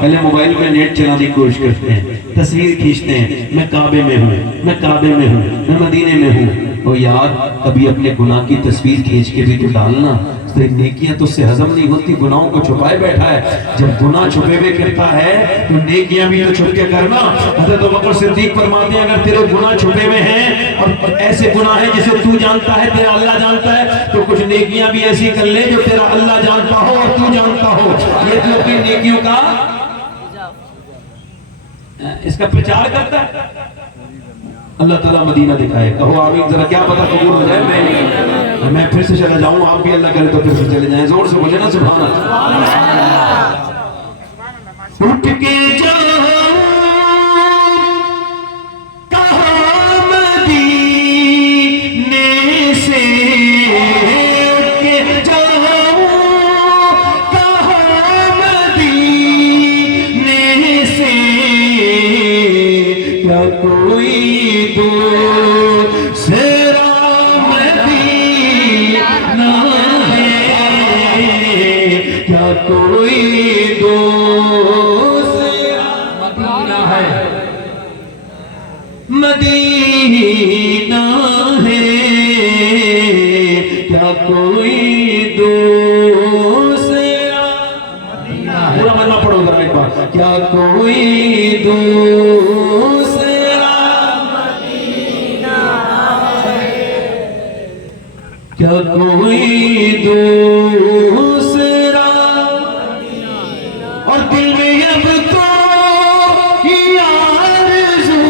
پہلے موبائل میں نیٹ چلانے کی کوشش کرتے ہیں، تصویر کھینچتے ہیں، میں کعبے میں ہوں، میں کعبے میں ہوں، میں مدینے میں ہوں۔ اور یار کبھی اپنے گناہ کی تصویر کھینچ کے بھی تو ڈالنا، تو نیکیاں تو اس سے ہضم نہیں ہوتی، گناہوں کو چھپائے بیٹھا ہے۔ جب گناہ چھپے ہوئے کرتا ہے تو نیکیاں بھی تو چھپ کے کرنا۔ حضرت ابوبکر صدیق فرماتے ہیں اگر تیرے گناہ چھپے ہوئے ہیں اور ایسے گناہ ہیں جسے تو جانتا ہے، تیرا اللہ جانتا ہے، تو کچھ نیکیاں بھی ایسی کر لے جو تیرا اللہ جانتا ہو اور تو جانتا ہو۔ یہ تو اپنی نیکیوں کا اس کا پرچار کرتا ہے۔ اللہ تعالیٰ مدینہ دکھائے، کہو آمین، ذرا کیا پتہ قبول ہو جائے۔ میں پھر سے چلا جاؤں، آپ بھی اللہ کرے تو پھر سے چلے جائیں، زور سے بولے نا سبحان اللہ۔ اٹھ کے جاؤں کہاں مدینے سے، اٹھ کے جاؤں کہاں مدینے سے، کیا کوئی دوسرا مدینہ ہے، کیا کوئی دوسرا مدینہ ہے، مدینہ ہے، کیا کوئی دوسرا مدینہ ہے۔ پورا مدینہ پڑھو ذرا ایک بار، کیا کوئی دوسرا مدینہ ہے، کیا کوئی دوسرا مدینہ ہے۔ اور دل میں اب تو آرزو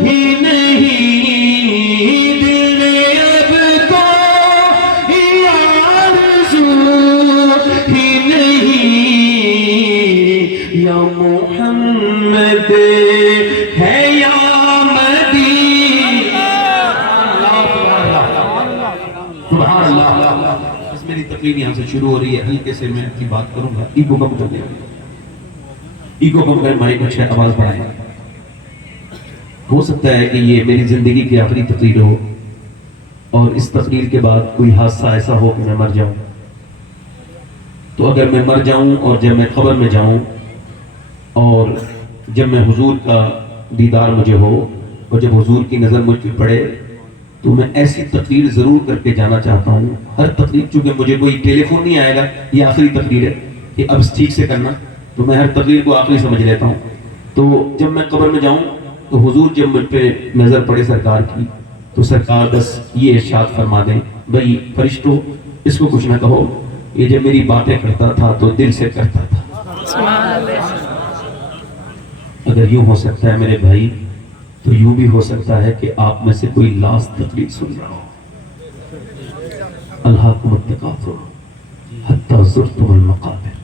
ہی نہیں، دل میں اب تو آرزو ہی نہیں، یا محمد ہے یا مدینہ۔ سبحان اللہ۔ بس میری تقریر یہاں سے شروع ہو رہی ہے، ہلکے سے میں کی بات کروں گا، ایگو کم کر دیں، ایگو کم کر، مائک اچھے آواز بڑھائیں۔ ہو سکتا ہے کہ یہ میری زندگی کی آخری تقریر ہو اور اس تقریر کے بعد کوئی حادثہ ایسا ہو کہ میں مر جاؤں، تو اگر میں مر جاؤں اور جب میں قبر میں جاؤں اور جب میں حضور کا دیدار مجھے ہو اور جب حضور کی نظر مجھ پہ پڑے، تو میں ایسی تقریر ضرور کر کے جانا چاہتا ہوں۔ ہر تقریر، چونکہ مجھے کوئی ٹیلی فون نہیں آئے گا یہ آخری تقریر ہے کہ اب ٹھیک سے کرنا، تو میں ہر تقریر کو آخری سمجھ لیتا ہوں۔ تو جب میں قبر میں جاؤں تو حضور جب مجھ پہ نظر پڑے سرکار کی، تو سرکار بس یہ ارشاد فرما دیں، بھئی فرشتوں اس کو کچھ نہ کہو، یہ جب میری باتیں کرتا تھا تو دل سے کرتا تھا۔ اگر یوں ہو سکتا ہے میرے بھائی، تو یوں بھی ہو سکتا ہے کہ آپ میں سے کوئی لاسٹ تقریر سن رہا ہو۔ الہاکم التکاثر حتی زرتم المقابر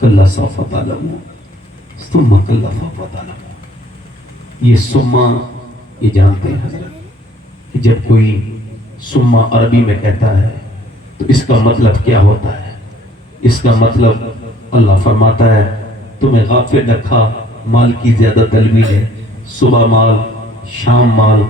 کلا سوف تعلمون ثم کلا سوف تعلمون۔ یہ سما، یہ جانتے ہیں حضرت کہ جب کوئی سما عربی میں کہتا ہے تو اس کا مطلب کیا ہوتا ہے؟ اس کا مطلب اللہ فرماتا ہے تمہیں غافل رکھا مال کی زیادہ طلبی ہے، صبح مال، شام مال،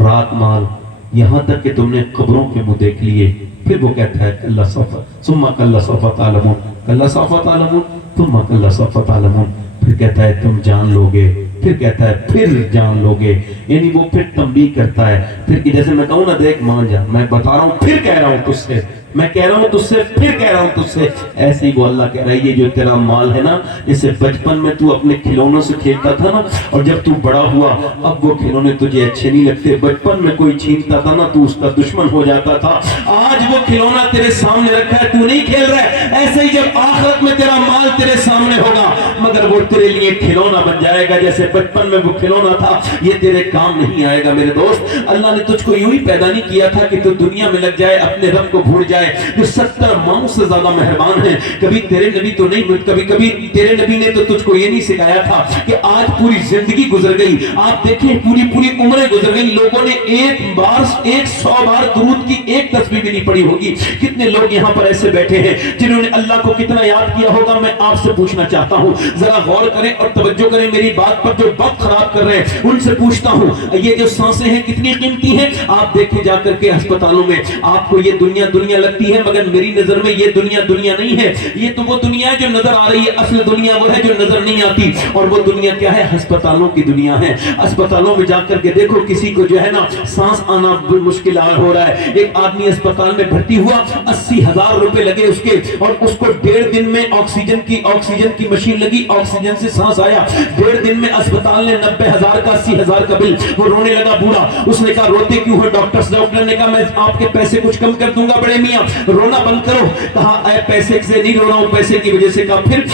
رات مال، یہاں تک کہ تم نے قبروں کے منہ دیکھ لیے۔ پھر وہ کہتا ہے کلا سوف ثم کلا سوف تعلمون، کلا سوف تعلمون ثم کلا سوف تعلمون، پھر کہتا ہے تم جان لوگے، پھر کہتا ہے پھر جان لوگے، یعنی وہ پھر تنبیہ کرتا ہے۔ پھر کہ جیسے میں کہوں نا دیکھ مان جا، میں بتا رہا ہوں پھر کہہ رہا ہوں تجھ سے، میں کہہ رہا ہوں تجھ سے پھر کہہ رہا ہوں تجھ سے، ایسے ہی وہ اللہ کہہ رہا ہے یہ جو تیرا مال ہے نا، جیسے بچپن میں تو اپنے کھلونوں سے کھیلتا تھا نا، اور جب تو بڑا ہوا اب وہ کھلونے تجھے اچھے نہیں لگتے، بچپن میں کوئی چھینتا تھا نا تو اس کا دشمن ہو جاتا تھا، آج وہ کھلونا تیرے سامنے رکھا ہے تو نہیں کھیل رہا ہے، ایسے ہی جب آخرت میں تیرا مال تیرے سامنے ہوگا مگر وہ تیرے لیے کھلونا بن جائے گا، جیسے بچپن میں وہ کھلونا تھا یہ تیرے کام نہیں آئے گا۔ میرے دوست، اللہ نے تجھ کو یوں ہی پیدا نہیں کیا تھا کہ تو دنیا میں لگ جائے اپنے رب کو بھول جائے جو 70 ماؤں سے زیادہ مہربان ہے۔ کبھی تیرے نبی تو نہیں، کبھی تیرے نبی نے تو تجھ کو یہ نہیں سکھایا تھا کہ آج پوری زندگی گزر گئی، آپ دیکھیں پوری عمریں گزر گئی، لوگوں نے 100 بار درود کی ایک تسبیح بھی نہیں پڑھی ہوگی۔ کتنے لوگ یہاں پر ایسے بیٹھے ہیں جنہوں نے اللہ کو کتنا یاد کیا ہوگا؟ میں آپ سے پوچھنا چاہتا ہوں ذرا غور کریں اور توجہ کریں میری بات پر، جو وقت خراب کر رہے ہیں ان سے پوچھتا ہوں یہ جو سانسیں ہیں کتنی قیمتی ہیں؟ آپ دیکھیں جا کر کے ہسپتالوں میں، آپ کو یہ دنیا دنیا لگتی ہے، مگر میری نظر میں یہ دنیا دنیا نہیں ہے، یہ تو وہ دنیا ہے جو نظر آ رہی ہے، اصل دنیا وہ ہے جو نظر نہیں آتی، اور وہ دنیا کیا ہے؟ ہسپتالوں کی دنیا ہے۔ ہسپتالوں میں جا کر کے دیکھو، کسی کو جو ہے نا سانس آنا مشکل ہو رہا ہے، ایک آدمی اسپتال میں بھرتی ہوا، 80,000 روپے لگے اس کے، اور اس کو 1.5 دن میں آکسیجن کی مشین لگی، آکسیجن سے سانس آیا، 1.5 دن میں اسپتال نے 90,000 کا 80,000 کا بل، وہ رونے لگا بوڑھا، اس نے کہا روتے کیوں ہو؟ ڈاکٹر نے کہا میں آپ کے پیسے کچھ کم کر دوں گا بڑے میاں، رونا بند کرو۔ کہا اے پیسے سے نہیں رو رہا ہوں، پیسے کی وجہ سے۔ کہا پھر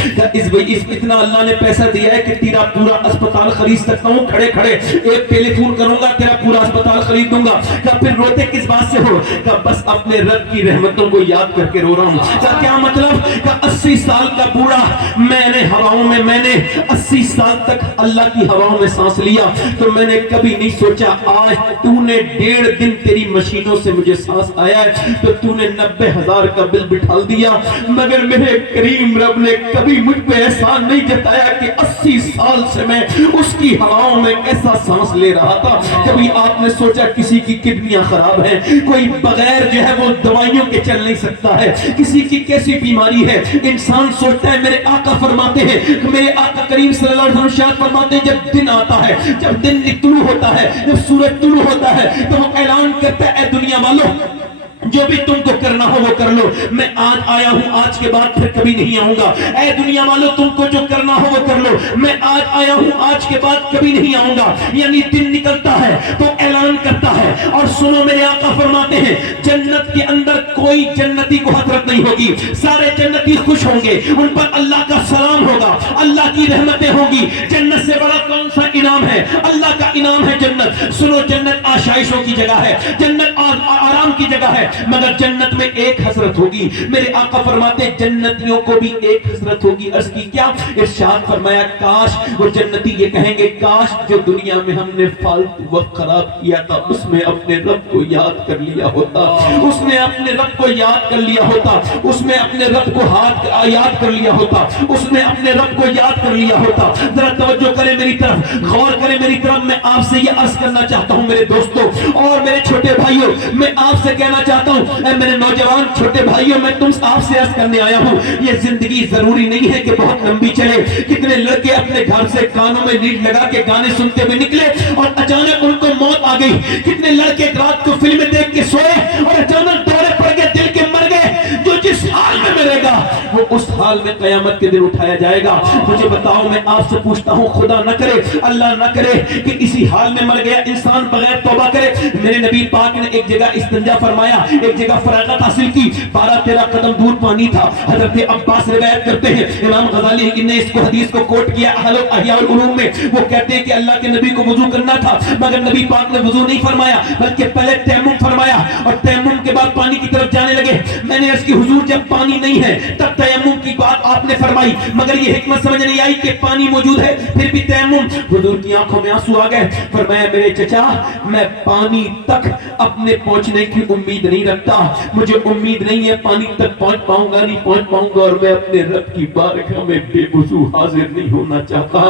اتنا اللہ نے پیسہ دیا ہے کہ تیرا پورا اسپتال خرید سکتا ہوں، کھڑے کھڑے ایک ٹیلی فون کروں گا تیرا پورا اسپتال خرید دوں گا۔ کہا پھر روتے کس بات سے ہو؟ کہا بس اپنے رب کی رحمتوں کو یاد کر کے رو رہا ہوں۔ کہا کیا مطلب؟ کہا 80 سال کا بوڑھا، میں نے 80 سال تک اللہ کی ہواؤں میں سانس لیا، تو میں نے کبھی نہیں سوچا آج تو نے 1.5 دن تیری مشینوں سے مجھے سانس آیا ہے تو تو نے 90,000 کا بل بٹھال دیا، مگر میرے کریم رب نے کبھی مجھ پہ احسان نہیں جتایا کہ 80 سال سے میں اس کی ہواؤں میں کیسا سانس لے رہا تھا۔ کبھی آپ نے سوچا کسی کی کڈنیاں خراب ہیں، کوئی بغیر جو ہے وہ دوائیوں کے چل نہیں سکتا ہے، کسی کی کیسی بیماری ہے، انسان سوچتا ہے۔ میرے آقا فرماتے ہیں، میرے آقا کریم صلی اللہ علیہ وسلم شاد فرماتے ہیں جب دن آتا ہے، جب دن طلوع ہوتا ہے، جب سورج طلوع ہوتا ہے تو وہ اعلان کرتا ہے اے دنیا والوں جو بھی تم کو کرنا ہو وہ کر لو، میں آج آیا ہوں، آج کے بعد پھر کبھی نہیں آؤں گا۔ اے دنیا والوں تم کو جو کرنا ہو وہ کر لو، میں آج آیا ہوں، آج کے بعد کبھی نہیں آؤں گا۔ یعنی دن نکلتا ہے تو اعلان کرتا ہے۔ اور سنو میرے آقا فرماتے ہیں جنت کے اندر کوئی جنتی کو حسرت نہیں ہوگی، سارے جنتی خوش ہوں گے، ان پر اللہ کا سلام ہوگا، اللہ کی رحمتیں ہوں گی۔ جنت سے بڑا کون سا انعام ہے؟ اللہ کا انعام ہے جنت۔ سنو جنت آشائشوں کی جگہ ہے، جنت آرام کی جگہ ہے، مگر جنت میں ایک حسرت ہوگی۔ میرے آقا فرماتے ہیں جنتیوں کو بھی ایک حسرت ہوگی۔ عرض کی کیا؟ ارشاد فرمایا کاش وہ جنتی یہ کہیں گے کاش جو دنیا میں ہم نے فالتو وقت خراب کیا تھا اس میں اپنے رب کو یاد کر لیا ہوتا، اس میں اپنے رب کو یاد کر لیا ہوتا، اس میں اپنے رب کو یاد کر لیا ہوتا، اس میں اپنے رب کو یاد کر لیا ہوتا۔ ذرا توجہ کریں میری طرف، غور کریں میری طرف۔ میں آپ سے یہ عرض کرنا چاہتا ہوں میرے دوستوں اور میرے چھوٹے بھائیوں، میں آپ سے کہنا چاہتا ہوں اے میرے نوجوان چھوٹے بھائیوں، میں تم آپ سے عرض کرنے آیا ہوں یہ زندگی ضروری نہیں ہے کہ بہت لمبی چلے۔ کتنے لڑکے اپنے گھر سے کانوں میں لیڈ لگا کے گانے سنتے ہوئے نکلے اور اچانک ان کو موت آ گئی۔ کتنے لڑکے رات کو فلمیں دیکھ کے سوئے اور اچانک دورے پڑ گئے، دل کے مر گئے۔ جو جس حال میں مرے گا وہ اس حال میں قیامت کے دن اٹھایا جائے گا۔ مجھے بتاؤ، میں آپ سے پوچھتا ہوں، خدا نہ کرے، اللہ نہ کرے کہ اسی حال میں مر گیا انسان بغیر توبہ کرے۔ میرے نبی پاک نے ایک جگہ استنجا فرمایا، ایک جگہ فراغت حاصل کی، 12-13 قدم دور پانی تھا۔ حضرت عباس روایت کرتے ہیں، امام غزالی نے اس کو حدیث کو کوٹ کیا احیاء العلوم میں، وہ کہتے ہیں کہ اللہ کے نبی کو وضو کرنا تھا مگر نبی پاک نے وضو نہیں فرمایا بلکہ پہلے تیمم فرمایا اور تیمم کے بعد پانی کی طرف جانے لگے۔ میں نے عرض کی حضور جب پانی نہیں ہے تب تیمم کی بات آپ نے فرمائی، مگر یہ حکمت سمجھ نہیں آئی کہ پانی موجود ہے پھر بھی تیمم۔ حضور کی آنکھوں میں آنسو آ گئے، فرمایا میرے چچا میں پانی تک اپنے پہنچنے کی امید نہیں رکھتا، مجھے امید نہیں ہے پانی تک پہنچ پاؤں گا، نہیں پہنچ پاؤں گا، اور میں اپنے رب کی بارگاہ میں بے وضو حاضر نہیں ہونا چاہتا،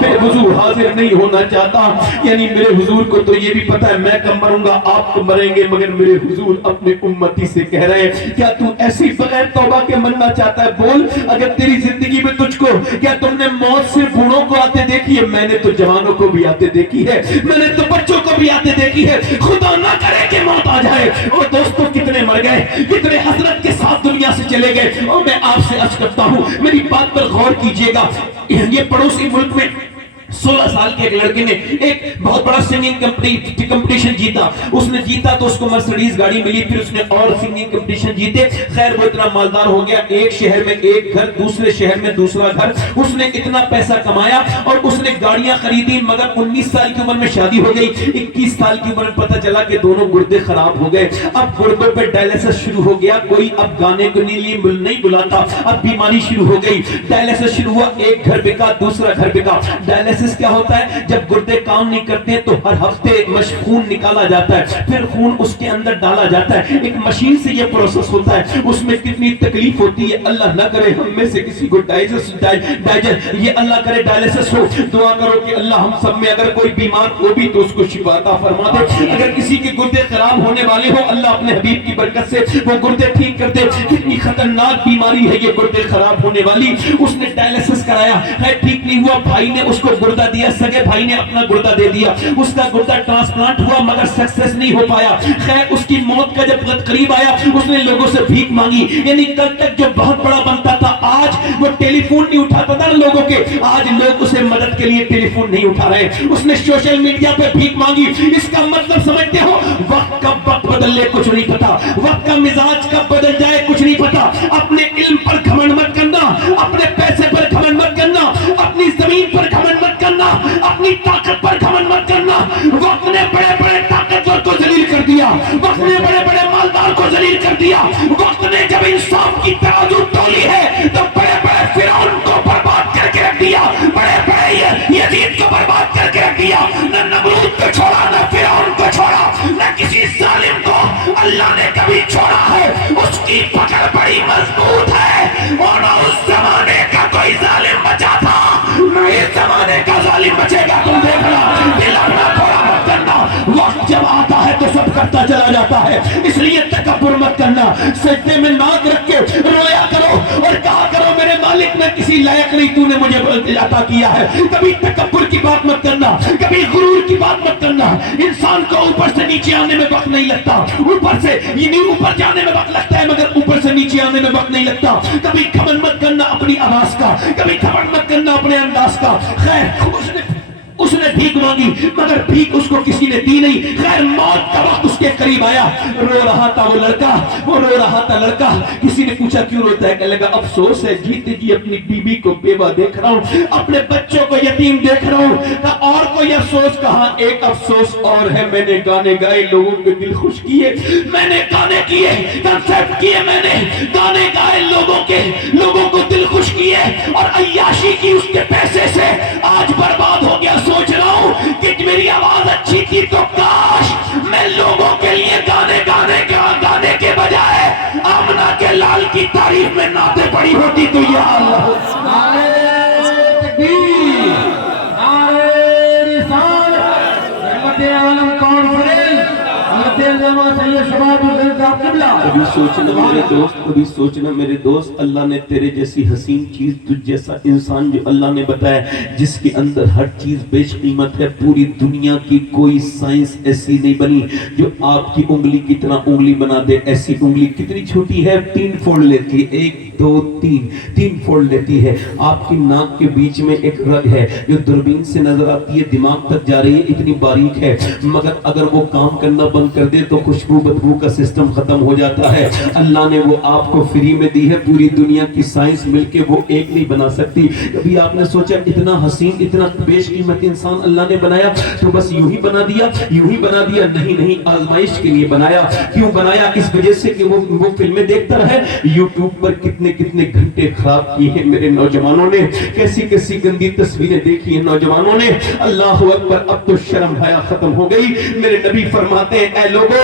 بے وضو حاضر نہیں ہونا چاہتا۔ یعنی میرے حضور کو تو یہ بھی پتا ہے میں کب مروں گا، آپ تو مریں گے، مگر میرے حضور اپنے امتی سے کہہ رہے ہیں کیا تو ایسی بغیر توبہ کے مرنا چاہتا ہے؟ بول، اگر تیری زندگی میں تجھ کو کیا تم نے موت سے بوڑھوں کو آتے دیکھی ہے؟ میں نے تو جوانوں کو بھی آتے دیکھی ہے، میں نے تو بچوں کو بھی آتے دیکھی ہے۔ خدا نہ کرے کہ موت آ جائے۔ اور دوستوں کتنے مر گئے، کتنے حسرت کے ساتھ دنیا سے چلے گئے۔ اور میں آپ سے عرض کرتا ہوں میری بات پر غور کیجئے گا، یہ پڑوسی ملک میں 16 سال کے ایک لڑکے نے ایک بہت بڑا سنگنگ کمپٹیشن جیتا، اس نے جیتا تو اس کو مرسڈیز گاڑی ملی، پھر اس نے اور سنگنگ کمپٹیشن جیتے، خیر وہ اتنا مالدار ہو گیا، ایک شہر میں ایک گھر، دوسرے شہر میں دوسرا گھر، اس نے اتنا پیسہ کمایا اور اس نے گاڑیاں خریدی، مگر 19 سال کی عمر میں شادی ہو گئی، 21 سال کی عمر میں پتہ چلا کہ دونوں گردے خراب ہو گئے، اب گردوں پہ ڈائلیسس شروع ہو گیا، کوئی اب گانے کو نہیں بلاتا، اب بیماری شروع ہو گئی، ڈائلیسس شروع ہوا، ایک گھر بکا دوسرا گھر بکا، ڈائلیسس ڈائلیسس کیا ہوتا ہے؟ جب گردے کام نہیں کرتے ہیں تو ہر ہفتے خون نکالا جاتا ہے، پھر خون اس کے اندر ڈالا جاتا ہے، ایک مشین سے یہ پروسیس ہوتا ہے، اس میں کتنی تکلیف ہوتی ہے، اللہ نہ کرے ہم میں سے کسی کو یہ اللہ کرے ڈائلیسس ہو، دعا کرو کہ اللہ ہم سب میں اگر کوئی بیمار ہو بھی تو اس کو شفا عطا فرما دے، اگر کسی کے گردے خراب ہونے والے ہو اللہ اپنے حبیب کی برکت سے وہ گردے ٹھیک کر دے۔ کتنی خطرناک بیماری ہے یہ گردے خراب ہونے والی، اس نے ڈائلیسس کرایا ہے، ٹھیک نہیں ہوا، بھائی نے اس کو گردہ دیا، سگے بھائی نے اپنا گردہ دے دیا، اس کا گردہ ٹرانسپلانٹ ہوا مگر سکسیس نہیں ہو پایا، خیر اس کی موت کا جب وقت قریب آیا اس نے لوگوں سے بھیک مانگی، یعنی کل تک جو بہت بڑا بنتا تھا آج وہ ٹیلی فون نہیں اٹھاتا تھا لوگوں کے، آج لوگ اسے مدد کے لیے ٹیلی فون نہیں اٹھا رہے، اس نے سوشل میڈیا پہ بھیک مانگی، اس کا مطلب سمجھتے ہو وقت کب وقت بدل لے کچھ نہیں پتا، وقت کا مزاج کب بدل جائے کچھ نہیں پتا، اپنے علم پر گھمنڈ مت کرنا، اپنے پیسے پر گھمنڈ مت کرنا، اپنی زمین پر گھمنڈ مت کرنا، اپنی طاقت پر گھمنڈ مت کرنا، وقت نے بڑے بڑے طاقتور کو ذلیل کر دیا، وقت نے بڑے بڑے مالدار کو ذلیل کر دیا، وقت نے جب انصاف کی ترازو تولی ہے تو بڑے بڑے فرعون کو برباد کر کے رکھ دیا، بڑے بڑے یزید کو برباد کر کے رکھ دیا، نہ نمرود کو چھوڑا نہ فرعون کو چھوڑا نہ کسی ظالم کو اللہ نے کبھی چھوڑا ہے، اس کی پکڑ بڑی مضبوط ہے، اور نہ اس زمانے کا کوئی ظالم بچا تھا نہ اس زمانے کا ظالم بچے گا، تم دیکھنا دل اپنا تھوڑا مت کرنا، وقت جب آتا ہے تو سب کرتا چلا جاتا ہے، اس لیے تکبر مت کرنا، سجدے میں ناک رکھ کے رویا کرو اور کہا کرو میرے مالک میں کسی لائق نہیں، تو نے مجھے عطا کیا ہے، کبھی تکبر کی بات مت کرنا، کبھی غرور کی بات مت کرنا، انسان کو اوپر سے نیچے آنے میں وقت نہیں لگتا، اوپر سے یعنی اوپر جانے میں وقت لگتا ہے مگر اوپر سے نیچے آنے میں وقت نہیں لگتا، کبھی گھمنڈ مت کرنا اپنی آواز کا، کبھی گھمنڈ مت کرنا اپنے انداز کا، خیر اس نے بھیک مانگی مگر بھیک اس کو کسی نے دی نہیں، خیر موت کا وقت اس کے قریب آیا، رو رہا تھا وہ لڑکا، وہ رو رہا تھا لڑکا، کسی نے پوچھا کیوں روتا ہے، کہنے لگا افسوس ہے جیتے جی اپنی بیوی کو بیوہ دیکھ رہا ہوں، اپنے بچوں کو یتیم دیکھ رہا ہوں، اور کوئی افسوس کہاں، ایک افسوس اور ہے، میں نے گانے گائے لوگوں کے دل خوش کیے، میں نے گانے کیے کنسرٹ کیے، میں نے گانے گائے لوگوں کو دل خوش کیے، اور عیاشی کی اس کے پیسے سے آج برباد ہو گیا، سوچ رہا ہوں کہ میری آواز اچھی تھی تو کاش میں لوگوں کے لیے گانے کے بجائے آمنہ کے لال کی تعریف میں نعتیں پڑھی ہوتی تو یہ حال نعرہ تکبیر، نعرہ رسالت، رحمت عالم کانفرنس، حضرت علامہ سید شباب الخیر صاحب قبلہ۔ کبھی سوچنا میرے دوست اللہ نے تیرے جیسی حسین چیز، تجھ جیسا انسان جو اللہ نے بتایا جس کے اندر ہر چیز بیش قیمت ہے، پوری دنیا کی کوئی سائنس ایسی نہیں بنی جو آپ کی انگلی کی طرح انگلی بنا دے، ایسی انگلی کتنی چھوٹی ہے، 3 فولڈ لیتی ہے، 1 2 3 فولڈ لیتی ہے، آپ کی ناک کے بیچ میں ایک رگ ہے جو دوربین سے نظر آتی ہے، دماغ تک جا رہی ہے، اتنی باریک ہے، مگر اگر وہ کام کرنا بند کر دے تو خوشبو بدبو کا سسٹم ختم ہو جاتا ہے، اللہ نے وہ آپ کو فری میں دی ہے، پوری دنیا کی سائنس مل کے وہ ایک نہیں بنا سکتی۔ کبھی آپ نے سوچا اتنا حسین اتنا بیش قیمت انسان اللہ نے بنایا تو بس یوں ہی بنا دیا، یوں ہی بنا دیا؟ نہیں، آزمائش کے لیے بنایا۔ کیوں بنایا؟ اس وجہ سے کہ وہ فلمیں دیکھتا رہے، یوٹیوب پر کتنے گھنٹے خراب کیے ہیں میرے نوجوانوں نے، کیسی گندی تصویریں دیکھی ہیں نوجوانوں نے، اللہ اکبر، اب تو شرم حیا ختم ہو گئی۔ میرے نبی فرماتے ہیں اے لوگوں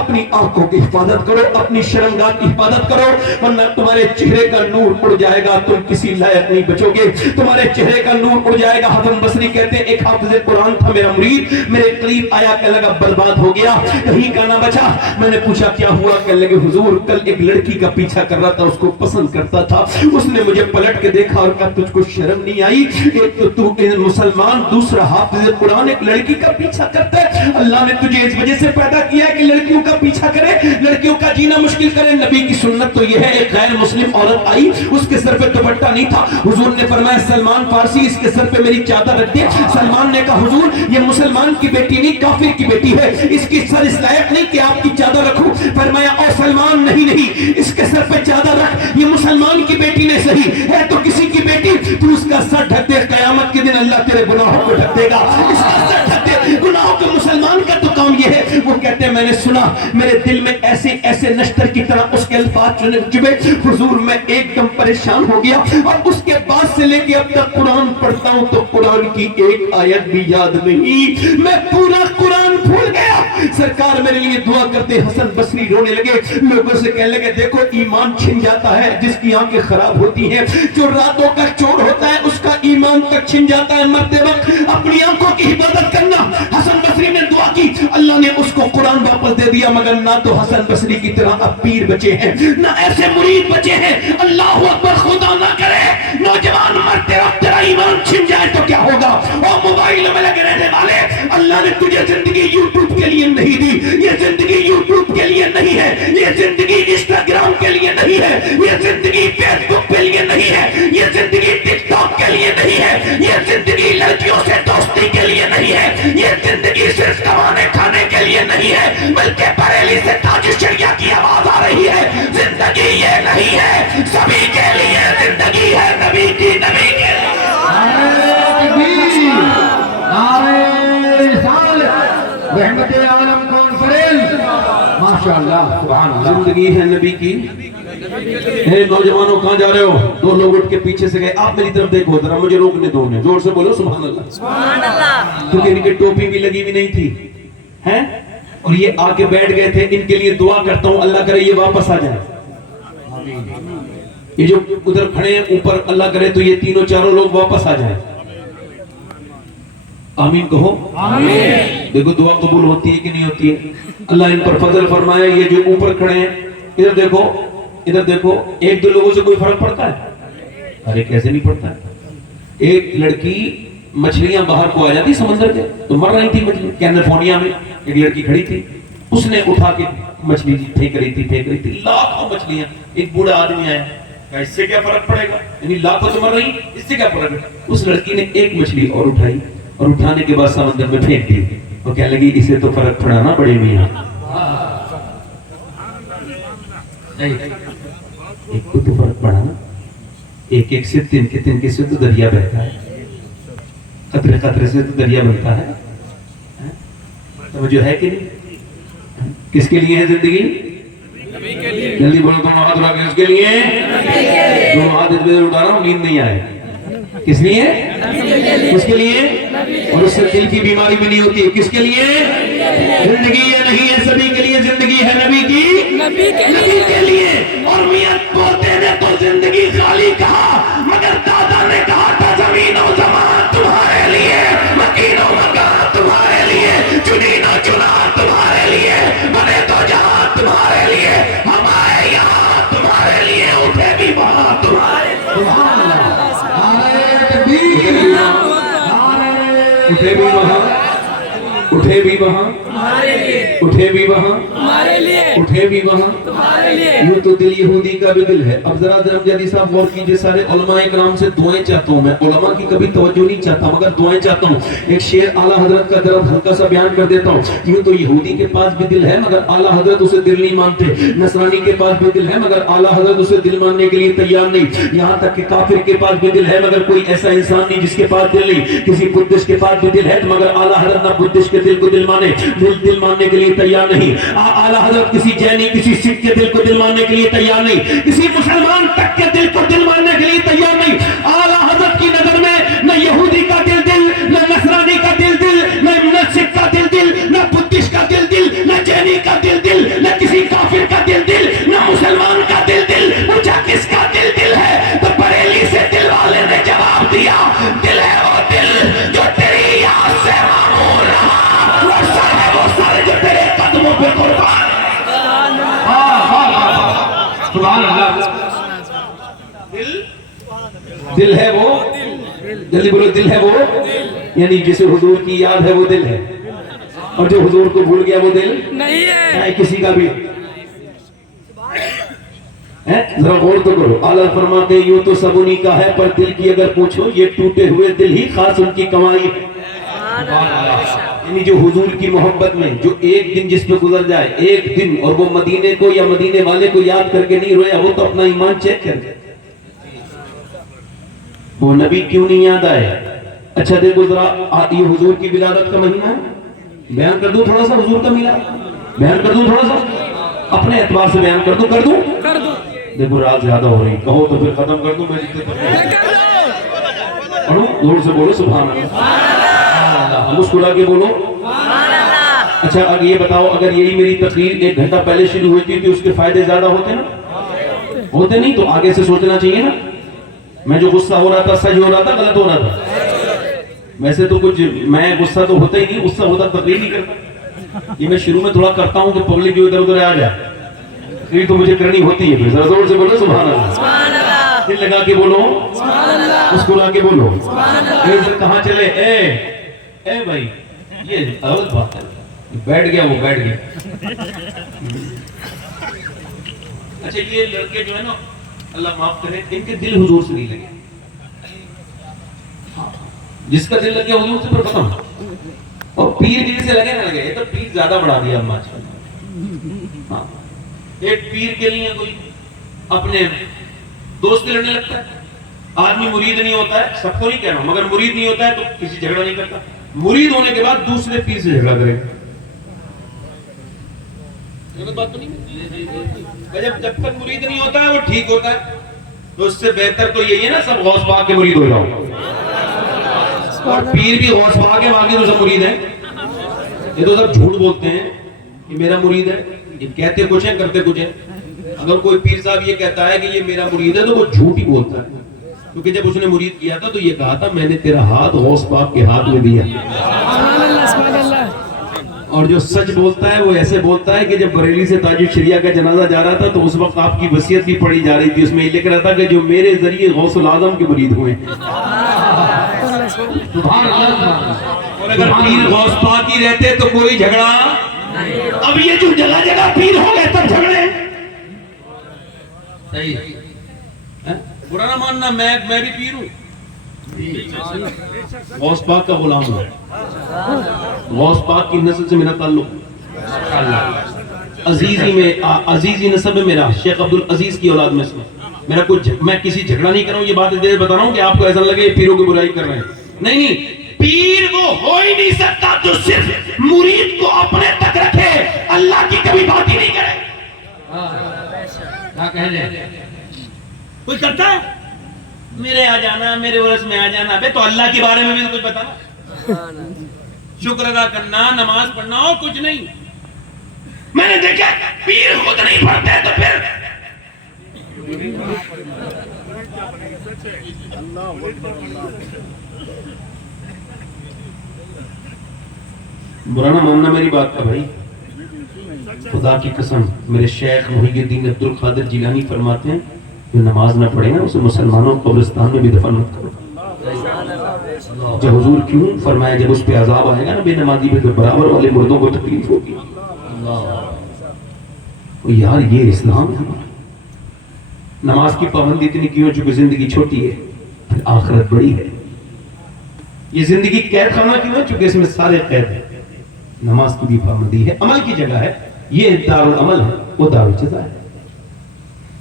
اپنی آنکھوں کی حفاظت کرو، اپنی شرمگاہ کی حفاظت کرو، ورنہ تمہارے چہرے کا نور اڑ جائے گا، تم کسی لائق نہیں بچو گے، تمہارے چہرے کا نور اڑ جائے گا۔ حسن بصری کہتے ہیں ایک حافظ قرآن تھا میرا مرید، میرے قریب آیا کہ لگا برباد ہو گیا، کہیں کا نہ بچا۔ میں نے پوچھا کیا ہوا؟ کہ لگے حضور کل ایک لڑکی کا پیچھا کر رہا تھا، اس کو پسند کرتا تھا، اس نے مجھے پلٹ کے دیکھا اور کہا تجھ کو شرم نہیں آئی؟ ایک تو تو مسلمان، دوسرا حافظ قرآن، ایک لڑکی کا پیچھا کرتا ہے۔ اللہ نے تجھے اس وجہ سے پیدا کیا ہے کہ لڑکیوں کا پیچھا کرے، لڑکیوں کا جینا مشکل کرے۔ نبی کی سنت تو یہ ہے، ایک غیر مسلم عورت آئی، اس کے سر پہ دوپٹہ نہیں تھا، حضور نے فرمایا سلمان فارسی اس کے سر پہ میری چادر رکھ دے۔ سلمان نے کہا حضور یہ مسلمان کی بیٹی نہیں کافر کی بیٹی ہے، اس کی سر اس لائق نہیں کہ آپ کی چادر رکھوں۔ فرمایا او سلمان نہیں، اس کے سر پہ چادر رکھ، یہ مسلمان کی بیٹی نہیں صحیح ہے تو کسی کی بیٹی، تو اس کا سر ڈھک دے، قیامت کے دن اللہ تیرے گناہوں کو ڈھک دے گا، اس کا سر ڈھک دے گناہوں کے۔ مسلمان کا تو کام یہ ہے، وہ کہتے ہیں میں نے سنا میرے دل میں ایسے نشتر کی طرح اس کے الفاظ چبے حضور میں ایک دم پریشان ہو گیا، اور اس کے بعد سے لے کے اب تک قرآن پڑھتا ہوں تو قرآن کی ایک آیت بھی یاد نہیں، میں پورا قرآن بھول گیا۔ سرکار میرے لیے دعا کرتے، حسن بصری رونے لگے، لوگوں سے کہنے لگے دیکھو ایمان چھن جاتا ہے جس کی آنکھیں خراب ہوتی ہیں، جو راتوں کا چور ہوتا ہے اس کا ایمان تک چھن جاتا ہے، مرتے وقت اپنی آنکھوں کی حفاظت کرنا۔ حسن بصری نے دعا کی، اللہ نے اس کو قرآن واپس دے دیا، مگر نہ تو حسن بصری کی طرح اب پیر بچے ہیں، نہ ایسے مرید بچے ہیں۔ اللہ اکبر، خدا نہ کرے نوجوان مرتے وقت تیرا ایمان چھن جائے تو کیا ہوگا؟ اور موبائل میں لگے رہنے والے، اللہ نے تجھے زندگی یوٹیوب کے لیے نہیں دی، یہ زندگی یوٹیوب کے لیے نہیں ہے، یہ زندگی انسٹاگرام کے لیے نہیں ہے، یہ زندگی فیس بک کے لیے نہیں ہے، یہ زندگی ٹک ٹاک کے لیے نہیں ہے، یہ زندگی لڑکیوں سے دوستی کے لیے نہیں ہے، یہ زندگی صرف کمانے کھانے کے لیے نہیں ہے، بلکہ بریلی سے تاج شریعہ کی آواز آ رہی ہے، زندگی یہ نہیں ہے، سبھی کے لیے زندگی ہے، نبی کی، نبی کے لیے۔ رحمت عالم کانفرنس، ماشاءاللہ، سبحان اللہ، زندگی ہے نبی کی۔ اے نوجوانوں کہاں جا رہے ہو؟ دو لوگ اٹھ کے پیچھے سے گئے، آپ میری طرف دیکھو ذرا، مجھے روکنے دو انہیں، زور سے بولو سبحان اللہ، سبحان اللہ، کیونکہ ان کی ٹوپی بھی لگی بھی نہیں تھی ہیں، اور یہ آ کے بیٹھ گئے تھے۔ ان کے لیے دعا کرتا ہوں اللہ کرے یہ واپس آ جائیں، یہ جو ادھر کھڑے ہیں اوپر، اللہ کرے تو یہ تینوں چاروں لوگ واپس آ جائیں، آمین کہو۔ آمین۔ دیکھو دعا قبول ہوتی ہے کہ نہیں ہوتی ہے؟ اللہ ان پر فضل فرمائے۔ یہ جو اوپر کھڑے ہیں ادھر دیکھو، ادھر دیکھو، ایک دو لوگوں سے کوئی فرق پڑتا ہے؟ ارے کیسے نہیں پڑتا ہے؟ ایک لڑکی، مچھلیاں باہر کو آ جاتی سمندر کے تو مر رہی تھی مچھلی، کیلیفورنیا میں ایک لڑکی کھڑی تھی، اس نے اٹھا کے مچھلی پھینک رہی تھی، لاکھوں مچھلیاں، ایک بوڑھا آدمی آیا، اس سے کیا فرق پڑے گا، یعنی لاکھوں تو مر رہی، اس سے کیا فرق ہے؟ اس لڑکی نے ایک مچھلی اور اٹھائی، اور اٹھانے کے بعد سمندر میں پھینک دی، اور کہنے لگی اسے تو فرق پڑا نا بڑے میاں، ایک کو تو فرق پڑا نا، ایک ایک سے تن کے سے تو دریا بہتا ہے، قطرے قطرے سے تو دریا بنتا ہے، توجہ ہے کہ نہیں؟ کس کے لیے ہے زندگی؟ جلدی بولو، دونوں ہاتھ اٹھا کے کس کے لیے؟ دونوں ہاتھ اس میں اٹھا رہا ہوں، نیند نہیں آئے، کس لیے؟ اس کے لیے، اور اس سے دل کی بیماری بھی نہیں ہوتی، کس کے لیے؟ زندگی یہ نہیں ہے سبھی کے لیے، زندگی ہے نبی کی، نبی کے لیے۔ اور میاں پوتے نے تو زندگی خالی کہا، مگر دادا نے کہا تھا زمین و زمان تمہارے لیے، مکین و مکان تمہارے لیے، چنین و چنا تمہارے لیے، بنے تو جہاں تمہارے لیے، ہمارے یہاں تمہارے لیے، اٹھے بھی وہاں تمہارے لیے، اٹھے بھی وہاں، اٹھے بھی وہاں، اٹھے بھی وہاں، اٹھے بھی وہاں، یوں تو دل یہودی کا بھی دل ہے۔ اب ذرا جلدی صاحب غور کیجئے، سارے علماء کرام سے دعائیں چاہتا ہوں، میں علماء کی کبھی توجہ نہیں چاہتا مگر دعائیں چاہتا ہوں۔ ایک شعر اعلیٰ حضرت کا ذرا ہلکا سا بیان کر دیتا ہوں۔ یوں تو یہودی کے پاس بھی دل ہے مگر اعلیٰ حضرت اسے دل نہیں مانتے، نصرانی کے پاس بھی دل ہے مگر اعلیٰ حضرت اسے دل ماننے کے لیے تیار نہیں، یہاں تک کہ کافر کے پاس بھی دل ہے مگر کوئی ایسا انسان نہیں جس کے پاس دل نہیں۔ کسی بدھسٹ کے پاس بھی دل ہے مگر اعلیٰ حضرت نہ بدھسٹ کے دل کو دل ماننے کے لیے تیار نہیں۔ اعلیٰ حضرت کسی جینی، کسی سکھ کے دل کو دل ماننے کے لیے تیار نہیں، کسی مسلمان تک کے دل کو دل ماننے کے لیے تیار نہیں۔ اعلیٰ حضرت کی نظر میں نہ یہودی کا دل دل، نہ نصرانی کا دل دل، نہ سکھ کا دل دل، نہ بدھسٹ کا دل دل، نہ جینی کا دل دل، نہ کسی کافر کا دل دل، نہ مسلمان کا دل دل، پوچھا کس کا دل دل ہے تو بریلی سے دل والے نے جواب دیا، دل ہے وہ دل جو تیری یاد سے معمور رہا، وہ سر ہے وہ سر جو تیرے قدموں پہ قربان ہے۔ سبحان اللہ، دل ہے وہ، جلدی بولو، دل ہے وہ، یعنی جسے حضور کی یاد ہے وہ دل ہے، اور جو حضور کو بھول گیا وہ دل نہیں ہے، چاہے کسی کا بھی ذرا غور تو کرو۔ اعلیٰ فرماتے ہیں یوں تو سب انہی کا ہے پر دل کی اگر پوچھو یہ ٹوٹے ہوئے دل ہی خاص ان کی کمائی ہے۔ یعنی جو حضور کی محبت میں جو ایک دن جس پہ گزر جائے، ایک دن، اور وہ مدینے کو یا مدینے والے کو یاد کر کے نہیں رویا، وہ تو اپنا ایمان چیک کر دے، وہ نبی کیوں نہیں یاد آئے؟ اچھا دیکھو ذرا، یہ حضور کی ولادت کا مہینہ ہے، بیان کر دوں تھوڑا سا حضور کا میلاد، بیان کر دوں تھوڑا سا، اپنے اعتبار سے بیان کر دوں دیکھو رات زیادہ ہو رہی کہو تو پھر ختم کر دوں میں جتنے پڑھوں زور سے بولو سبحان اللہ مسکرا کے بولو اچھا اگر یہ بتاؤ اگر یہی میری تقریر 1 گھنٹہ پہلے شروع ہوئی تھی تو اس کے فائدے زیادہ ہوتے نا ہوتے نہیں تو آگے سے سوچنا چاہیے نا میں جو غصہ ہو رہا تھا سچ ہو رہا تھا غلط ہو رہا تھا ویسے تو کچھ میں غصہ تو ہوتا ہی نہیں غصہ ہوتا تقریر نہیں کرتا یہ میں شروع میں تھوڑا کرتا ہوں کہ پبلک جو ادھر ادھر آ جائے تقریر تو مجھے کرنی ہوتی ہے پھر ذرا زور سے بولو سبحان اللہ دل لگا کے بولو مسکرا کے بولو کہاں چلے اے بھائی یہ غلط بات ہے بیٹھ گیا وہ بیٹھ گیا اچھا یہ لڑکے جو ہے نا اللہ معاف کرے ان کے دل حضور سے نہیں لگے جس کا دل لگے حضور سے پر ختم اور پیر دل سے لگے نہ لگے یہ تو پیر زیادہ بڑھا دیا اما ہاں ایک پیر کے لیے کوئی اپنے دوست سے لڑنے لگتا ہے آدمی مرید نہیں ہوتا ہے سب کو نہیں کہہ رہا ہوں مگر مرید نہیں ہوتا ہے تو کسی جھگڑا نہیں کرتا مرید ہونے کے بعد دوسرے پیر سے جھگڑا کرے بات تو نہیں جب تک مرید نہیں ہوتا ہے وہ ٹھیک ہوتا ہے تو اس سے بہتر تو یہی ہے نا سب غوث پاک کے مرید ہو جاؤ اور پیر بھی غوث پاک ہے باقی تو سب مرید ہیں یہ تو سب جھوٹ بولتے ہیں کہ میرا مرید ہے یہ کہتے کچھ ہیں کرتے کچھ ہیں اگر کوئی پیر صاحب یہ کہتا ہے کہ یہ میرا مرید ہے تو وہ جھوٹ ہی بولتا ہے کیونکہ جب اس نے مرید کیا تھا تو یہ کہا تھا میں نے تیرا ہاتھ غوث پاک کے ہاتھ میں دیا اور جو سچ بولتا ہے وہ ایسے بولتا ہے کہ جب بریلی سے تاج الشریعہ کا جنازہ جا رہا تھا تو اس وقت آپ کی وصیت بھی پڑھی جا رہی تھی اس میں یہ لکھ رہا تھا کہ جو میرے ذریعے غوث العظم کے مرید ہوئے اور اگر پیر غوث پاک ہی رہتے تو کوئی جھگڑا اب یہ جو جگہ جگہ پیر ہو گئے تب جھگڑے صحیح برا نہ ماننا میں بھی پیر ہوں غوث پاک کا غلام ہوں غوث پاک کی نسل سے میرا تعلق عزیزی نسب ہے میرا شیخ عبدالعزیز کی اولاد میں سے میرا کچھ میں کسی جھگڑا نہیں کر رہا ہوں یہ بات بتا رہا ہوں کہ آپ کو ایسا لگے پیروں کی برائی کر رہے ہیں نہیں پیر وہ ہو ہی نہیں سکتا جو صرف مرید کو اپنے تک رکھے اللہ کی کبھی بات ہی نہیں کرے کیا کہنے کوئی کرتا ہے میرے آ جانا میرے ورث میں آ جانا بے تو اللہ کے بارے میں بھی کچھ بتانا شکر ادا کرنا نماز پڑھنا اور کچھ نہیں میں نے دیکھا پیر خود نہیں پڑھتے تو پھر برا نہ ماننا میری بات کا بھائی خدا کی قسم میرے شیخ محی الدین عبد القادر جیلانی فرماتے ہیں جو نماز نہ پڑھے نا اسے مسلمانوں قبرستان میں بھی دفن مت کرو جو حضور کیوں فرمایا جب اس پہ عذاب آئے گا نا بے نمازی پہ تو برابر والے مردوں کو تکلیف ہوگی یار یہ اسلام ہے نماز کی پابندی اتنی کیوں چونکہ زندگی چھوٹی ہے پھر آخرت بڑی ہے یہ زندگی قید خانہ کیوں ہے چونکہ اس میں سارے قید ہیں نماز کی بھی پابندی ہے عمل کی جگہ ہے یہ دار العمل ہے وہ دار الجزا ہے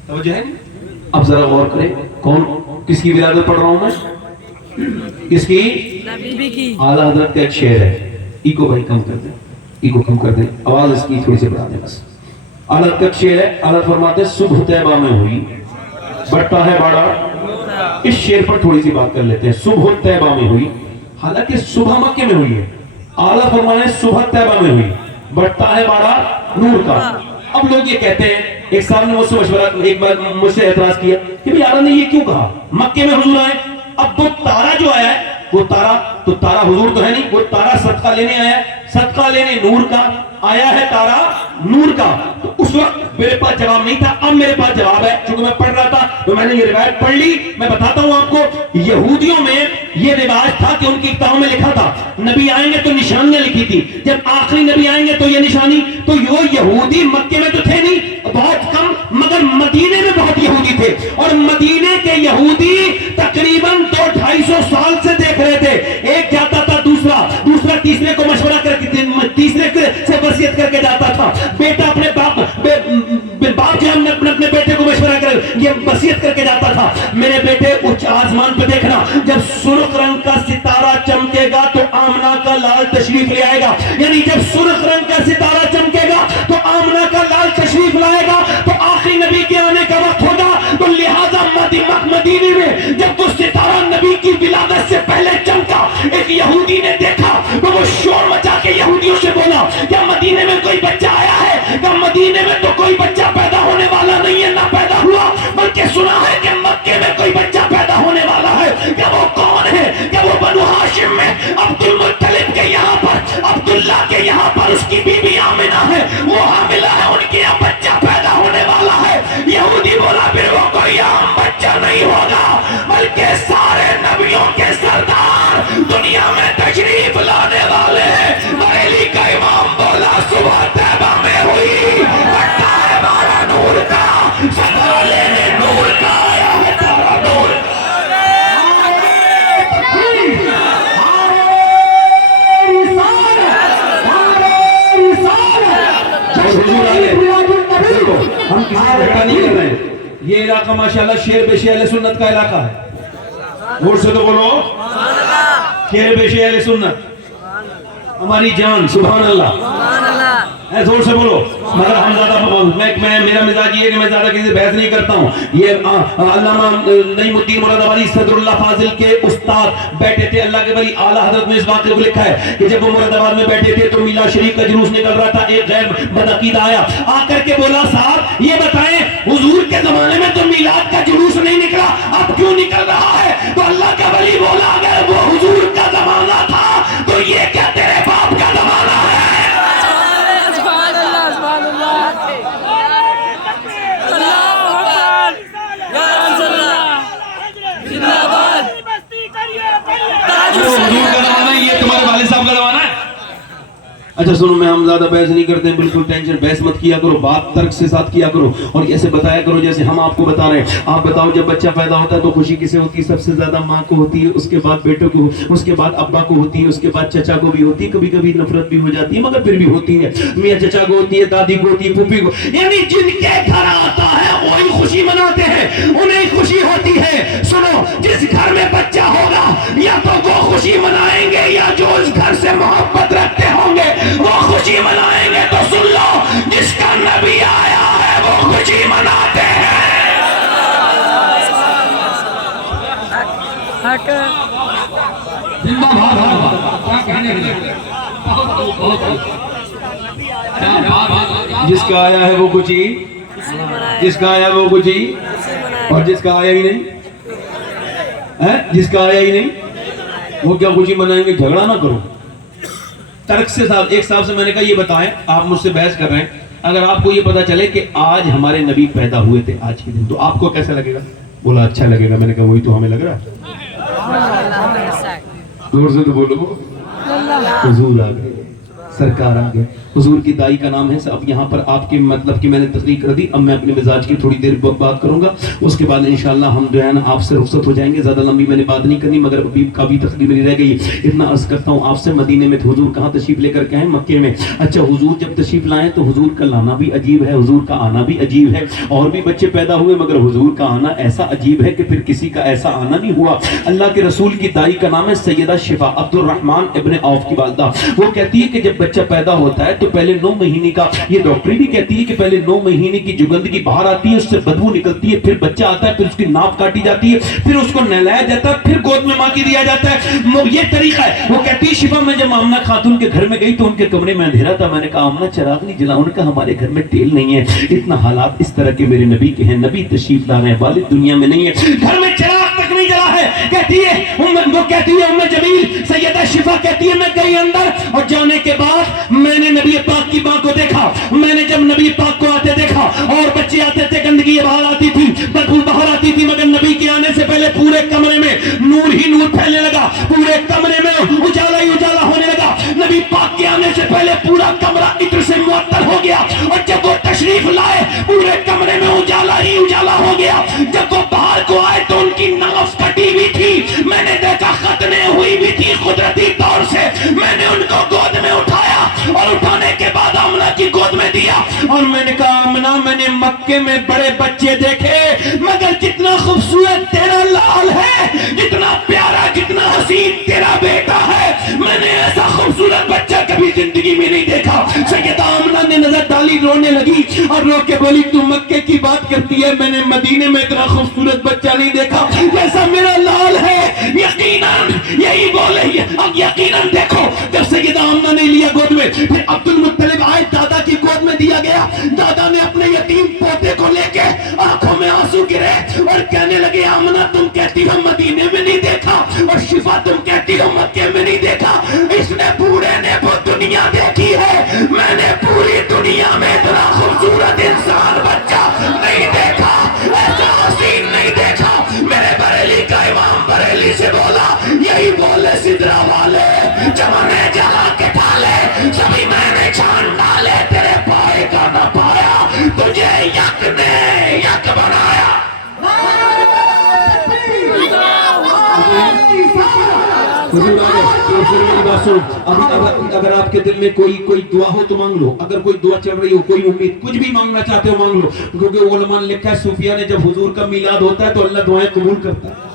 توجہ ہے اب ذرا غور کریں کون کس کی ولادت پڑھ رہا ہوں میں کس کی نبی کی اعلیٰ حضرت کا ایک شعر ہے ایکو بھائی کم کر دیں ایکو کم کر دیں آواز اس کی تھوڑی سی بڑھا دیں بس اعلیٰ حضرت کا ایک شعر ہے اعلیٰ فرماتے ہیں صبح طیبہ میں ہوئی بڑھتا ہے باڑا اس شعر پر تھوڑی سی بات کر لیتے ہیں صبح طیبہ میں ہوئی حالانکہ صبح مکے میں ہوئی ہے اعلیٰ فرمانے صبح طیبہ میں ہوئی بڑھتا ہے باڑا نور کا اب لوگ یہ کہتے ہیں ایک صاحب نے مجھ سے مشورہ ایک بار مجھ سے اعتراض کیا کہ بھئی اعلیٰ نے یہ کیوں کہا مکے میں حضور آئے اب وہ تارا جو آیا ہے وہ تارا حضور تو ہے نہیں وہ تارا صدقہ لینے آیا ہے صدقہ لینے نور کا آیا ہے تارا نور کا تو اس وقت میرے پاس جواب نہیں تھا اب میرے پاس جواب ہے چونکہ میں پڑھ رہا تھا تو میں نے یہ روایت پڑھ لی میں بتاتا ہوں آپ کو یہودیوں میں یہ رواج تھا کہ ان کی کتابوں میں لکھا تھا نبی آئیں گے تو نشانیاں لکھی تھی جب آخری نبی آئیں گے تو یہ نشانی تو وہ یہودی مکے میں تو تھے نہیں بہت کم مگر مدینے میں بہت یہودی تھے اور مدینے کے یہودی تقریباً 200-250 سال سے دیکھ رہے تھے ایک جاتا تھا دوسرا تیسرے کو مشورہ کر کے تیسرے سے وصیت کر کے جاتا تھا بیٹا اپنے باپ جو اپنے بیٹے کو مشورہ کر یہ وصیت کر کے جاتا تھا میرے بیٹے اونچ آسمان پہ دیکھنا جب سرخ رنگ کا ستارہ چمکے گا تو آمنہ کا لال تشریف لے آئے گا یعنی جب سرخ رنگ کا ستارہ چمکے گا تو آمنہ کا لال تشریف قیامت سے پہلے چمکا. ایک یہودی نے دیکھا تو وہ شور مچا کے یہودیوں سے بولا کیا مدینے میں کوئی بچہ آیا ہے؟ کیا مدینے میں تو کوئی بچہ پیدا ہونے والا نہیں ہے, نہ پیدا ہوا, بلکہ سنا ہے کہ مکے میں کوئی بچہ پیدا ہونے والا ہے. کیا وہ کون ہے؟ کیا وہ بنو ہاشم میں عبد المطلب کے یہاں پر عبداللہ کے یہاں پر اس کی بیوی آمنہ ہے, وہ حاملہ ہے, ان کے یہاں بچہ پیدا ہونے والا ہے. یہودی بولا پھر وہ کوئی عام بچہ نہیں ہوگا بلکہ سارے نبیوں کے سردار دنیا میں تشریف لانے والے ہیں. بریلی کا امام بولا صبح طیبہ میں ہوئی بٹا ہے بارہ نور کا, سنبھالے نے نور کا آیا ہے تارا نور. ہم کسی کو دھکا نہیں کر رہے ہیں. یہ علاقہ ماشاءاللہ شیر بے شیر اہل سنت کا علاقہ ہے. غور سے تو بولو شیر بے شیر اہل سنت ہماری جان. سبحان اللہ, زور سے بولو. مگر ہم زیادہ میرا مزاج یہ ہے کہ میں زیادہ کسی سے بحث نہیں کرتا ہوں. یہ علامہ نعیم الدین مراد آبادی صدر اللہ فاضل کے استاد بیٹھے تھے, اللہ کے ولی اعلیٰ حضرت نے اس واقعے کو لکھا ہے کہ جب وہ مراد آباد میں بیٹھے تھے تو میلاد شریف کا جلوس نکل رہا تھا. ایک غیر بدعقیدہ آیا, آ کر کے بولا صاحب یہ بتائیں حضور کے زمانے میں تو میلاد کا جلوس نہیں نکلا, اب کیوں نکل رہا ہے؟ تو اللہ کا ولی بولا اگر وہ حضور کا زمانہ تھا تو یہ کیا تیرے باپ کا زمانہ ہے؟ یہ تمہارے والد صاحب کا زمانہ ہے. اچھا سنو, میں ہم زیادہ بحث نہیں کرتے ہیں, بالکل ٹینشن بحث مت کیا کرو, بات ترک سے ساتھ کیا کرو اور ایسے بتایا کرو جیسے ہم آپ کو بتا رہے ہیں. آپ بتاؤ جب بچہ پیدا ہوتا ہے تو خوشی کسے ہوتی ہے؟ سب سے زیادہ ماں کو ہوتی ہے, اس کے بعد بیٹوں کو, اس کے بعد ابا کو ہوتی ہے, اس کے بعد چچا کو بھی ہوتی ہے, کبھی کبھی نفرت بھی ہو جاتی ہے مگر پھر بھی ہوتی ہے. میاں چچا کو ہوتی ہے, دادی کو ہوتی ہے, پھوپھی کو, یعنی جن کے گھر آتا ہے وہی خوشی مناتے ہیں, انہیں خوشی ہوتی ہے. سنو, جس گھر میں بچہ ہوگا یا تو وہ خوشی منائیں گے یا جو اس گھر سے محبت رکھتے ہوں گے وہ خوشی منائیں گے. تو سن لو, جس کا نبی آیا ہے وہ خوشی مناتے ہیں. جس کا آیا ہے وہ خوشی, جس کا آیا وہ خوشی, اور جس کا آیا ہی نہیں, جس کا آیا ہی نہیں وہ کیا خوشی منائیں گے؟ جھگڑا نہ کرو. ترک سے صاحب, ایک صاحب سے میں نے کہا یہ بتائیں, آپ مجھ سے بحث کر رہے ہیں, اگر آپ کو یہ پتا چلے کہ آج ہمارے نبی پیدا ہوئے تھے آج کے دن, تو آپ کو کیسا لگے گا؟ بولا اچھا لگے گا. میں نے کہا وہی تو ہمیں لگ رہا ہے. زور سے تو بولو, حضور آ گئے, سرکار آ گئے. حضور کی دائی کا نام ہے. اب یہاں پر آپ کی مطلب کہ میں نے تقریر کر دی, اب میں اپنے مزاج کی تھوڑی دیر بات کروں گا, اس کے بعد انشاءاللہ ہم جو ہے نا آپ سے رخصت ہو جائیں گے. زیادہ لمبی میں نے بات نہیں کرنی مگر ابھی کافی تقریر میری رہ گئی. اتنا عرض کرتا ہوں آپ سے, مدینے میں حضور کہاں تشریف لے کر کے آئے؟ مکے میں. اچھا حضور جب تشریف لائیں تو حضور کا لانا بھی عجیب ہے, حضور کا آنا بھی عجیب ہے. اور بھی بچے پیدا ہوئے مگر حضور کا آنا ایسا عجیب ہے کہ پھر کسی کا ایسا آنا نہیں ہوا. اللہ کے رسول کی دائی کا نام ہے سیدہ شفا عبد الرحمن ابن عوف کی والدہ. وہ کہتی ہے کہ جب بچہ پیدا ہوتا ہے تو پہلے 9 مہینے کا, یہ ڈاکٹری بھی کہتی ہے کہ پہلے 9 مہینے کی جو گندگی باہر آتی ہے اس سے بدبو نکلتی ہے, پھر بچہ آتا ہے, پھر اس کی ناپ کاٹی جاتی ہے, پھر اس کو نہلایا جاتا ہے, پھر گود میں ماں کی دیا جاتا ہے. یہ طریقہ ہے. وہ کہتی ہے شفا میں جب آمنہ خاتون کے گھر میں گئی تو ان کے کمرے میں اندھیرا تھا. میں نے کہا آمنہ چراغ نہیں جلا؟ ان کا ہمارے گھر میں تیل نہیں ہے. اتنا حالات اس طرح کے میرے نبی کے ہیں, نبی تشریف لا رہے ہیں, والد دنیا میں نہیں ہے, گھر میں چراغ تک نہیں جلا ہے. کہتی ہے وہ کہتی ہے ام جمیل سیدہ شفا کہتی ہے میں گئی اندر اور جانے کے بعد میں نے نبی پاک کی ماں کو دیکھا. میں نے جب نبی پاک کو آتے دیکھا اور بچے آتے تھے, گندگی باہر آتی تھی, بدبو باہر آتی تھی, مگر نبی کے آنے سے پہلے پورے کمرے میں نور ہی نور پھیلنے لگا, پورے کمرے میں اجالا ہی اجالا ہونے لگا. نبی پاک کے آنے سے پہلے پورا کمرہ عطر سے معطر ہو گیا, اور جب وہ تشریف لائے پورے کمرے میں اجالا ہی اجالا ہو گیا. جب وہ باہر کو آئے تو ان کی ناف کٹی ہوئی تھی, میں نے دیکھا ختنے ہوئی بھی تھی قدرتی طور سے. میں نے ان کو گود میں اٹھایا اور اٹھانے کے بعد آمنہ کی گود میں دیا اور میں نے کہا آمنہ میں نے مکے میں بڑے بچے دیکھے مگر جتنا خوبصورت تیرا لال ہے, جتنا پیارا, جتنا حسین تیرا بیٹا ہے, میں نے ایسا خوبصورت بچہ کبھی زندگی زندگی میں نہیں دیکھا. سیدہ آمنہ نے نظر ڈالی, رونے لگی اور رو کے بولی تو مکے کی بات کرتی ہے, میں نے مدینے میں اتنا خوبصورت بچہ نہیں دیکھا جیسا میرا لال ہے. یقیناً یہی بولے, یقیناً دیکھو جب سیدہ آمنہ نے لیا گود میں, پھر عبد المطلب آئے دادا کی گود میں دیا گیا. دادا نے اپنے یتیم پوتے کو لے کے آنکھوں میں آنسو گرے اور کہنے لگے آمنہ تم کہتی ہو مدینے میں نہیں دیکھا اور شفا تم کہتی ہو مکے میں نہیں دیکھا. اس نے بوڑھے نے وہ دنیا دیکھی ہے, میں نے پوری دنیا میں اتنا خوبصورت انسان بچہ نہیں دیکھا, ایسا حسین نہیں دیکھا. میرے بریلی کا امام بریلی سے بولا, یہی بولے سدرا والے جمانے جہاں کے ڈالے سبھی میں نے چھان ڈالے, تیرے پائے کا نہ پایا تجھے یک نے یک بنایا. اگر آپ کے دل میں کوئی دعا ہو تو مانگ لو, اگر کوئی دعا چل رہی ہو, کوئی امید, کچھ بھی مانگنا چاہتے ہو مانگ لو, کیونکہ علماء نے لکھا ہے صوفیہ نے جب حضور کا میلاد ہوتا ہے تو اللہ دعائیں قبول کرتا ہے.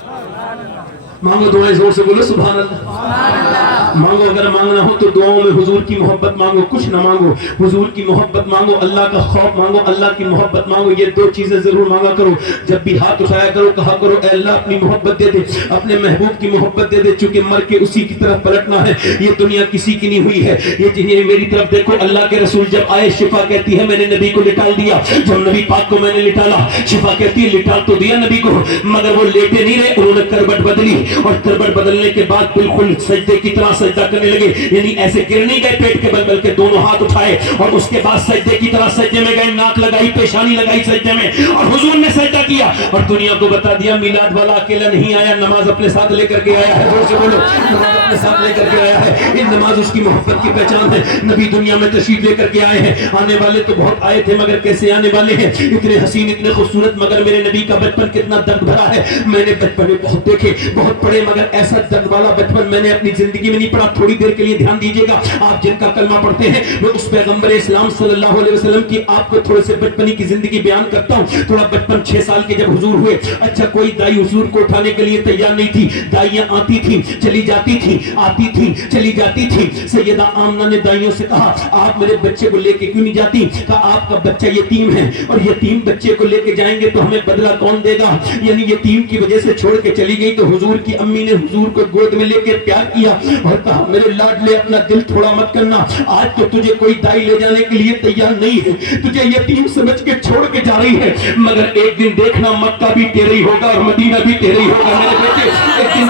مانگو دعائیں زور سے بولو سبحان اللہ. مانگو, اگر مانگنا ہو تو دعاؤں میں حضور کی محبت مانگو, کچھ نہ مانگو, حضور کی محبت مانگو, اللہ کا خوف مانگو, اللہ کی محبت مانگو. یہ دو چیزیں ضرور مانگا کرو. جب بھی ہاتھ اٹھایا کرو کہا کرو اے اللہ اپنی محبت دے دے, اپنے محبوب کی محبت دے دے, چونکہ مر کے اسی کی طرف پلٹنا ہے. یہ دنیا کسی کی نہیں ہوئی ہے. یہ میری طرف دیکھو, اللہ کے رسول جب آئے شفا کہتی ہے میں نے نبی کو لٹال دیا. جب نبی پاک کو میں نے لٹالا, شفا کہتی ہے لٹال تو دیا نبی کو, مگر وہ لیٹے نہیں رہے, انہوں نے کربٹ بدلی اور کربٹ بدلنے کے بعد بالکل سجدے کی طرح سجدہ کرنے لگے. یعنی ایسے گر نہیں گئے پیٹ کے بل بلکہ دونوں ہاتھ اٹھائے اور اس کے بعد سجدے کی طرح سجدے میں گئے, ناک لگائی, پیشانی لگائی سجدے میں, اور حضور نے سجدہ کیا اور دنیا کو بتا دیا میلاد والا اکیلا نہیں آیا, نماز اپنے ساتھ لے کر کے آیا ہے. زور سے بولو, نماز اپنے ساتھ لے کر کے آیا ہے. یہ نماز اس کی محبت کی پہچان ہے. نبی دنیا میں تشریف لے کر کے آئے ہیں. آنے والے تو بہت آئے تھے مگر کیسے آنے والے ہیں, اتنے حسین اتنے خوبصورت, مگر میرے نبی کا بچپن کتنا درد بھرا ہے. میں نے بچپن میں بہت دیکھے, بہت پڑھے, مگر ایسا درد والا بچپن میں نے اپنی زندگی میں نہیں پڑھا. تھوڑی دیر کے لیے دھیان دیجیے گا, آپ جن کا کلمہ پڑھتے ہیں میں اس پیغمبر اسلام صلی اللہ علیہ وسلم کی آپ کو تھوڑے سے بچپنی کی زندگی بیان کرتا ہوں. تھوڑا بچپن 6 سال کے جب حضور ہوئے, اچھا کوئی دائی حضور کو اٹھانے کے لیے تیار نہیں تھی. دائیاں آتی تھیں چلی جاتی تھیں, آتی تھیں چلی جاتی تھیں. سیدہ آمنہ نے دائیوں سے کہا آپ میرے بچے کو لے کے کیوں نہیں جاتی؟ کہا آپ کا بچہ یتیم ہے اور یتیم بچے کو لے کے جائیں گے تو ہمیں بدلہ کون دے گا؟ یعنی یتیم کی وجہ سے چھوڑ کے چلی گئی. تو حضور کی امی نے حضور کو گود میں لے کے پیار کیا اور کہا میرے لاڈلے اپنا دل تھوڑا مت کرنا, آج تو تجھے کوئی دائی لے جانے کے لیے تیار نہیں ہے, تجھے یتیم سمجھ کے چھوڑ کے جا رہی ہے, مگر ایک دن دیکھنا مکہ بھی تیرا ہی ہوگا اور مدینہ بھی تیرا ہی ہوگا. میرے بیٹے ایک دن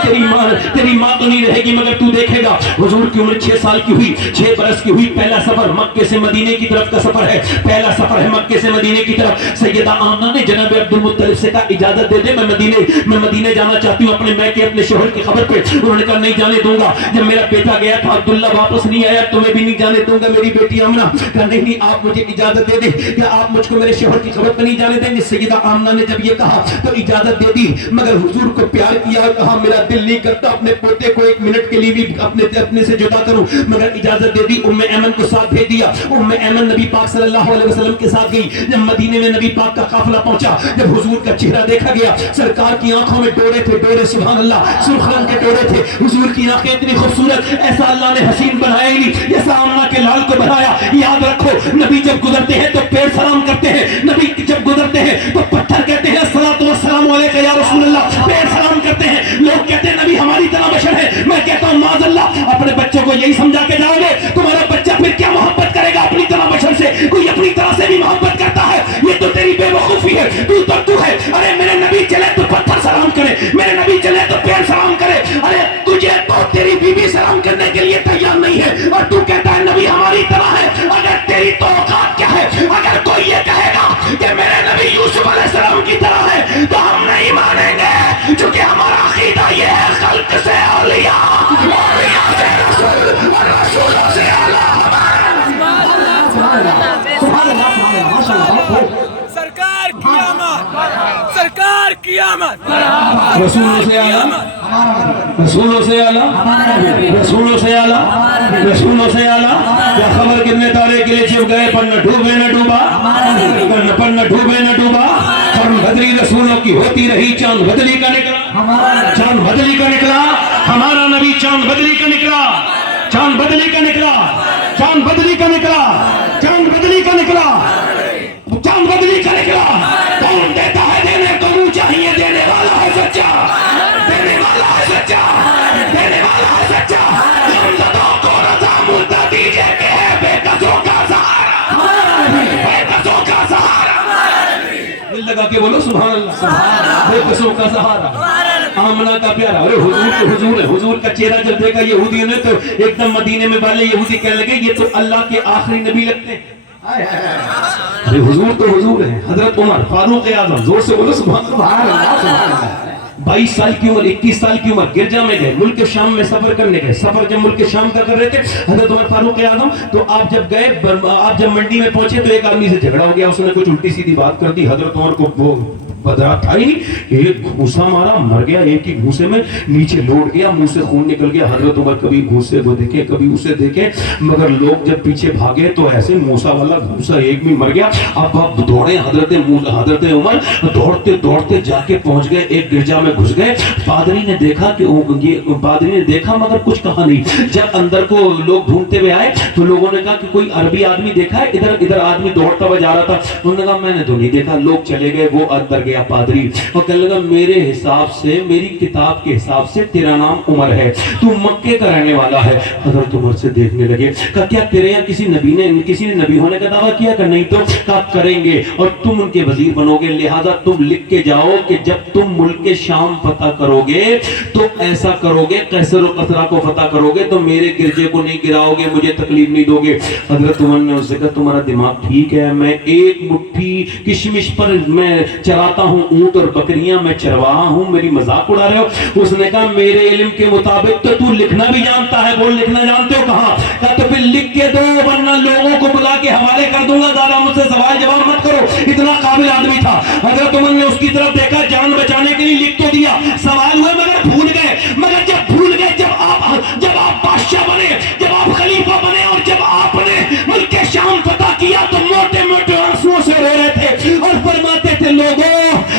تیری ماں تو نہیں رہے گی مگر تو دیکھے گا. حضور کی عمر 6 سال کی ہوئی, 6 برس کی ہوئی. پہلا سفر مکے سے مدینے کی طرف کا سفر ہے, پہلا سفر ہے مکے سے مدینے کی طرف. سیدہ آمنہ نے جناب عبد المطلب سے کہا اجازت دے دے, میں مدینے جانا چاہتی ہوں اپنے میکے اپنے شوہر کی خبر پہ. انہوں نے کہا نہیں جانے دوں گا, جب میرا بیٹا گیا تھا عبداللہ واپس نہیں آیا تمہیں بھی نہیں جانے دوں گا. میری بیٹی آمنہ کہا نہیں آپ مجھے اجازت دے دیں, کیا آپ مجھ کو میرے شوہر کی خبر پہ نہیں جانے دیں گے؟ سیدہ آمنہ نے جب یہ کہا تو اجازت دے دی, مگر حضور کو پیار کیا, کہا میرا دل نہیں کرتا اپنے پوتے کو 1 منٹ کے لیے بھی اپنے سے جدا کروں, مگر اجازت دے دی. ام ایمن کو ساتھ بھیج دیا. ام ایمن نبی پاک صلی اللہ علیہ وسلم کے ساتھ گئی. جب مدینے میں نبی پاک کا قافلہ پہنچا, جب حضور کا چہرہ دیکھا گیا, سرکار کی آنکھوں میں ڈورے تھے, ڈورے سبحان اللہ, سرخ رنگ کے ڈورے تھے. حضور کی آنکھیں اتنی خوبصورت, ایسا اللہ نے حسین بنایا ہی نہیں جیسا آمنہ کے لال کو بنایا. یاد رکھو نبی جب گزرتے ہیں تو پیڑ سلام کرتے ہیں, نبی جب گزرتے ہیں تو پتھر کہتے ہیں الصلاۃ والسلام علیک یا رسول اللہ, پیڑ سلام کرتے ہیں. لوگ کہتے ہیں نبی ہماری طرح بشر ہے, میں کہتا ہوں معاذ اللہ, اپنے بچوں کو یہی سمجھا کے جاؤ گے تمہارا بچہ پھر کیا محبت کرے گا اپنی طرح بشر سے؟ کوئی اپنی طرح سے بھی محبت کرتا ہے, یہ تو تیری بے وقوفی ہے, تو ہے. ارے میرے نبی چلے تو پتھر سلام کرے, میرے نبی چلے تو پیڑ سلام کرے. ارے تجھے تو تیری بیوی سلام کرنے کے لیے تیار نہیں ہے اور تو کہتا ہے نبی ہماری طرح ہے. اگر تیری تو اوقات کیا ہے؟ اگر کوئی یہ کہے گا کہ میرے نبی یوسف علیہ السلام کی طرح ہے تو ہم نہیں مانیں گے, چونکہ ہمارا عقیدہ یہ ہے خلق سے اولیاء, اولیاء سے رسول اور رسولوں سے اعلیٰ. سرکار کی آمد, رسولوں سے اعلیٰ, رسولوں سے اعلیٰ, رسولوں سے اعلیٰ, رسولوں سے اعلیٰ. کیا خبر کتنے تارے کے لیے چھپ گئے, پر نہ ڈوبے نہ ڈوبا, پر نہ ڈوبے نہ ڈوبا. چاند بدلی رسولوں کی ہوتی رہی, چاند بدلی کا نکلا, چاند بدلی کا نکلا. ہمارا نبی چاند بدلی کا نکلا, چاند بدلی کا نکلا. چاند بدلی کا نکلا، چاند بدلی کا نکلا، چاند بدلی کا نکلا۔ کون دیتا ہے دینے کو منہ چاہیے، دینے والا ہے سچا، دینے والا ہے سچا، دینے والا ہے سچا۔ نامزدوں کو رضا ملتا دیجئے کہ ہے بے قصوں کا سہارا، بے قصوں کا سہارا۔ دل لگا کے بولو سبحان اللہ، بے قصوں کا سہارا۔ آمنہ کا پیارا، ارے حضور کے حضور ہے۔ حضور کا چہرہ جب دیکھا یہودیوں نے تو ایک دم مدینے میں والے یہودی کہنے لگے یہ تو اللہ کے آخری نبی لگتے ہیں۔ ارے حضور تو حضور ہیں، حضرت عمر فاروق اعظم، زور سے بولو سبحان اللہ۔ 22 سال کی عمر، 21 سال کی عمر، گرجا میں گئے، ملک شام میں سفر کرنے گئے۔ سفر جب ملک شام کا کر رہے تھے حضرت عمر فاروق اعظم، تو آپ جب گئے، آپ جب منڈی میں پہنچے تو ایک آدمی سے جھگڑا ہو گیا، اس نے کچھ الٹی سیدھی بات کر دی۔ حضرت عمر کو وہ بدرات تھا ہی نہیں، ایک گھوسا مارا، مر گیا ایک ہی گھوسے میں، نیچے لوٹ گیا، منہ سے خون نکل گیا۔ حضرت عمر کبھی گھوسے کو دیکھے کبھی اسے دیکھے، مگر لوگ جب پیچھے بھاگے تو ایسے موسیٰ والا گھوسا ایک بھی مر گیا۔ اب آپ دوڑے، حضرت عمر دوڑتے دوڑتے جا کے پہنچ گئے، ایک گرجا میں گھس گئے۔ پادری نے دیکھا کہ پادری نے دیکھا مگر کچھ کہا نہیں۔ جب اندر کو لوگ ڈھونڈتے ہوئے آئے تو لوگوں نے کہا کہ کوئی عربی آدمی دیکھا ہے؟ ادھر آدمی دوڑتا ہوا جا رہا تھا۔ انہوں نے کہا میں نے تو نہیں دیکھا۔ لوگ چلے گئے، وہ اندر گیا پادری اور کہنے لگا میرے حساب سے، میری کتاب کے حساب سے تیرا نام عمر ہے، تو مکے کا رہنے والا ہے۔ حضرت عمر سے دیکھنے لگے، کہا کیا تیرے یہاں کسی نے نبی ہونے کا دعویٰ کیا؟ کہ نہیں۔ تو کہا کریں گے اور تم ان کے وزیر بنو گے، لہذا تم لکھ کے جاؤ کہ جب تم ملک شام فتح کرو گے تو ایسا کرو گے، قیصر و قیصرہ کو فتح کرو گے تو میرے گرجے کو نہیں گراؤ گے، مجھے تکلیف نہیں دو گے۔ حضرت عمر نے اس سے کہا تمہارا دماغ ٹھیک ہے، میں ایک مٹھی کشمش پر میں چراتا ہوں اونٹ اور بکریاں، میں چرواہا ہوں، میری مذاق اڑا رہے ہو؟ اس نے کہا میرے علم کے مطابق تو تو لکھنا بھی جانتا ہے۔ بول لکھنا جانتے ہو؟ کہاں؟ کہا تو پھر لکھ کے دو ورنہ لوگوں کو بلا کے حوالے کر دوں گا، زیادہ مجھ سے سوال جواب مت کرو۔ اتنا قابل آدمی تھا۔ حضرت عمر نے اس کی طرف دیکھا، جان بچانے کے لیے لکھ تو دیا، سوال ہوئے مگر بھول گئے۔ مگر جب بھول گئے، جب آپ بادشاہ بنے، جب آپ خلیفہ بنے اور جب آپ نے ملک شام فتح کیا تو موٹے موٹے آنسوؤں سے رو رہے تھے اور فرماتے تھے لوگوں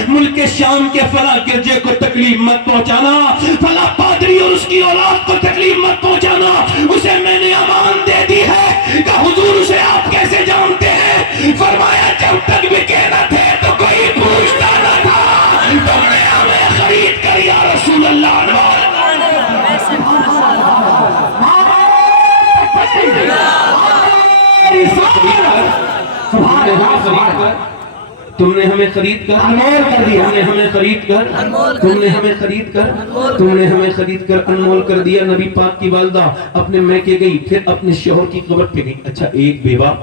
ملک شام کے فلاں گرجے کو تکلیف مت پہنچانا، فلاں پادری اور اس کی اولاد کو تکلیف مت پہنچانا، اسے میں نے امان دے دی ہے۔ کہ حضور اسے آپ کیسے جانتے ہیں؟ فرمایا جب تک بکے نہ تھے تو کوئی پوچھتا نہ تھا، تم نے ہمیں خرید کر یا رسول اللہ تم نے ہمیں خرید کر انمول کر دیا، تم نے ہمیں خرید کر تم نے ہمیں خرید کر تم نے ہمیں خرید کر انمول کر دیا۔ نبی پاک کی والدہ اپنے میکے گئی، پھر اپنے شوہر کی قبر پہ گئی۔ اچھا ایک بیوہ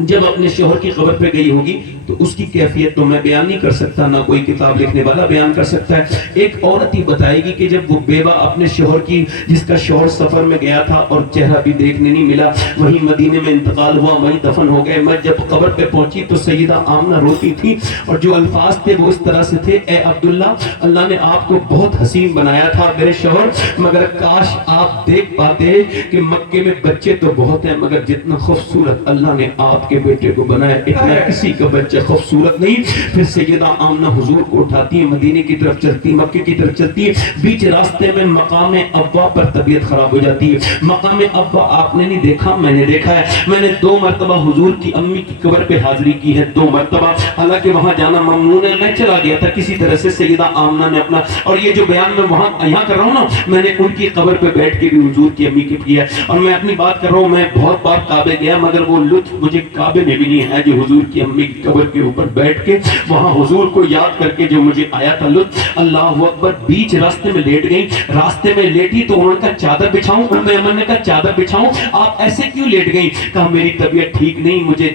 جب اپنے شوہر کی قبر پہ گئی ہوگی تو اس کی کیفیت تو میں بیان نہیں کر سکتا، نہ کوئی کتاب لکھنے والا بیان کر سکتا ہے۔ ایک عورت ہی بتائے گی کہ جب وہ بیوہ اپنے شوہر کی، جس کا شوہر سفر میں گیا تھا اور چہرہ بھی دیکھنے نہیں ملا، وہیں مدینے میں انتقال ہوا، وہیں دفن ہو گئے۔ میں جب قبر پہ پہنچی تو سیدہ آمنہ روتی تھی اور جو الفاظ تھے وہ اس طرح سے تھے، اے عبداللہ اللہ نے آپ کو بہت حسین بنایا تھا میرے شوہر، مگر کاش آپ دیکھ پاتے کہ مکے میں بچے تو بہت ہیں مگر جتنا خوبصورت اللہ نے آپ کے بیٹے کو بنایا اتنا کسی کا بچہ خوبصورت نہیں۔ پھر سیدہ آمنہ حضور کو اٹھاتی ہے، مدینے کی طرف چلتی، مکے کی طرف چلتی ہے، بیچ راستے میں مقام ابا پر طبیعت خراب ہو جاتی ہے۔ مقام ابا آپ نے نہیں دیکھا، میں نے دیکھا ہے، میں نے 2 مرتبہ حضور کی امی کی قبر پہ حاضری کی ہے، 2 مرتبہ، حالانکہ وہاں جانا ممنوع ہے، میں چلا گیا تھا کسی طرح سے۔ سیدہ آمنہ نے اپنا، اور یہ جو بیان میں وہاں یہاں کر رہا ہوں نا، میں نے ان کی قبر پہ بیٹھ کے بھی حضور کی امی کی کیا ہے، اور میں اپنی بات کر رہا ہوں، میں بہت بار کعبے گیا مگر وہ لطف مجھے کعبے میں بھی نہیں ہے جو حضور کی امی کی قبر کے اوپر بیٹھ کے وہاں حضور کو یاد کر کے جو مجھے آیا تھا لطف۔ اللہ اکبر۔ بیچ راستے میں لیٹ گئی، راستے میں لیٹی تو انہوں نے کہا چادر بچھاؤں؟ امر نے کہا چادر بچھاؤں؟ آپ ایسے کیوں لیٹ گئی؟ کہا میری طبیعت ٹھیک نہیں، مجھے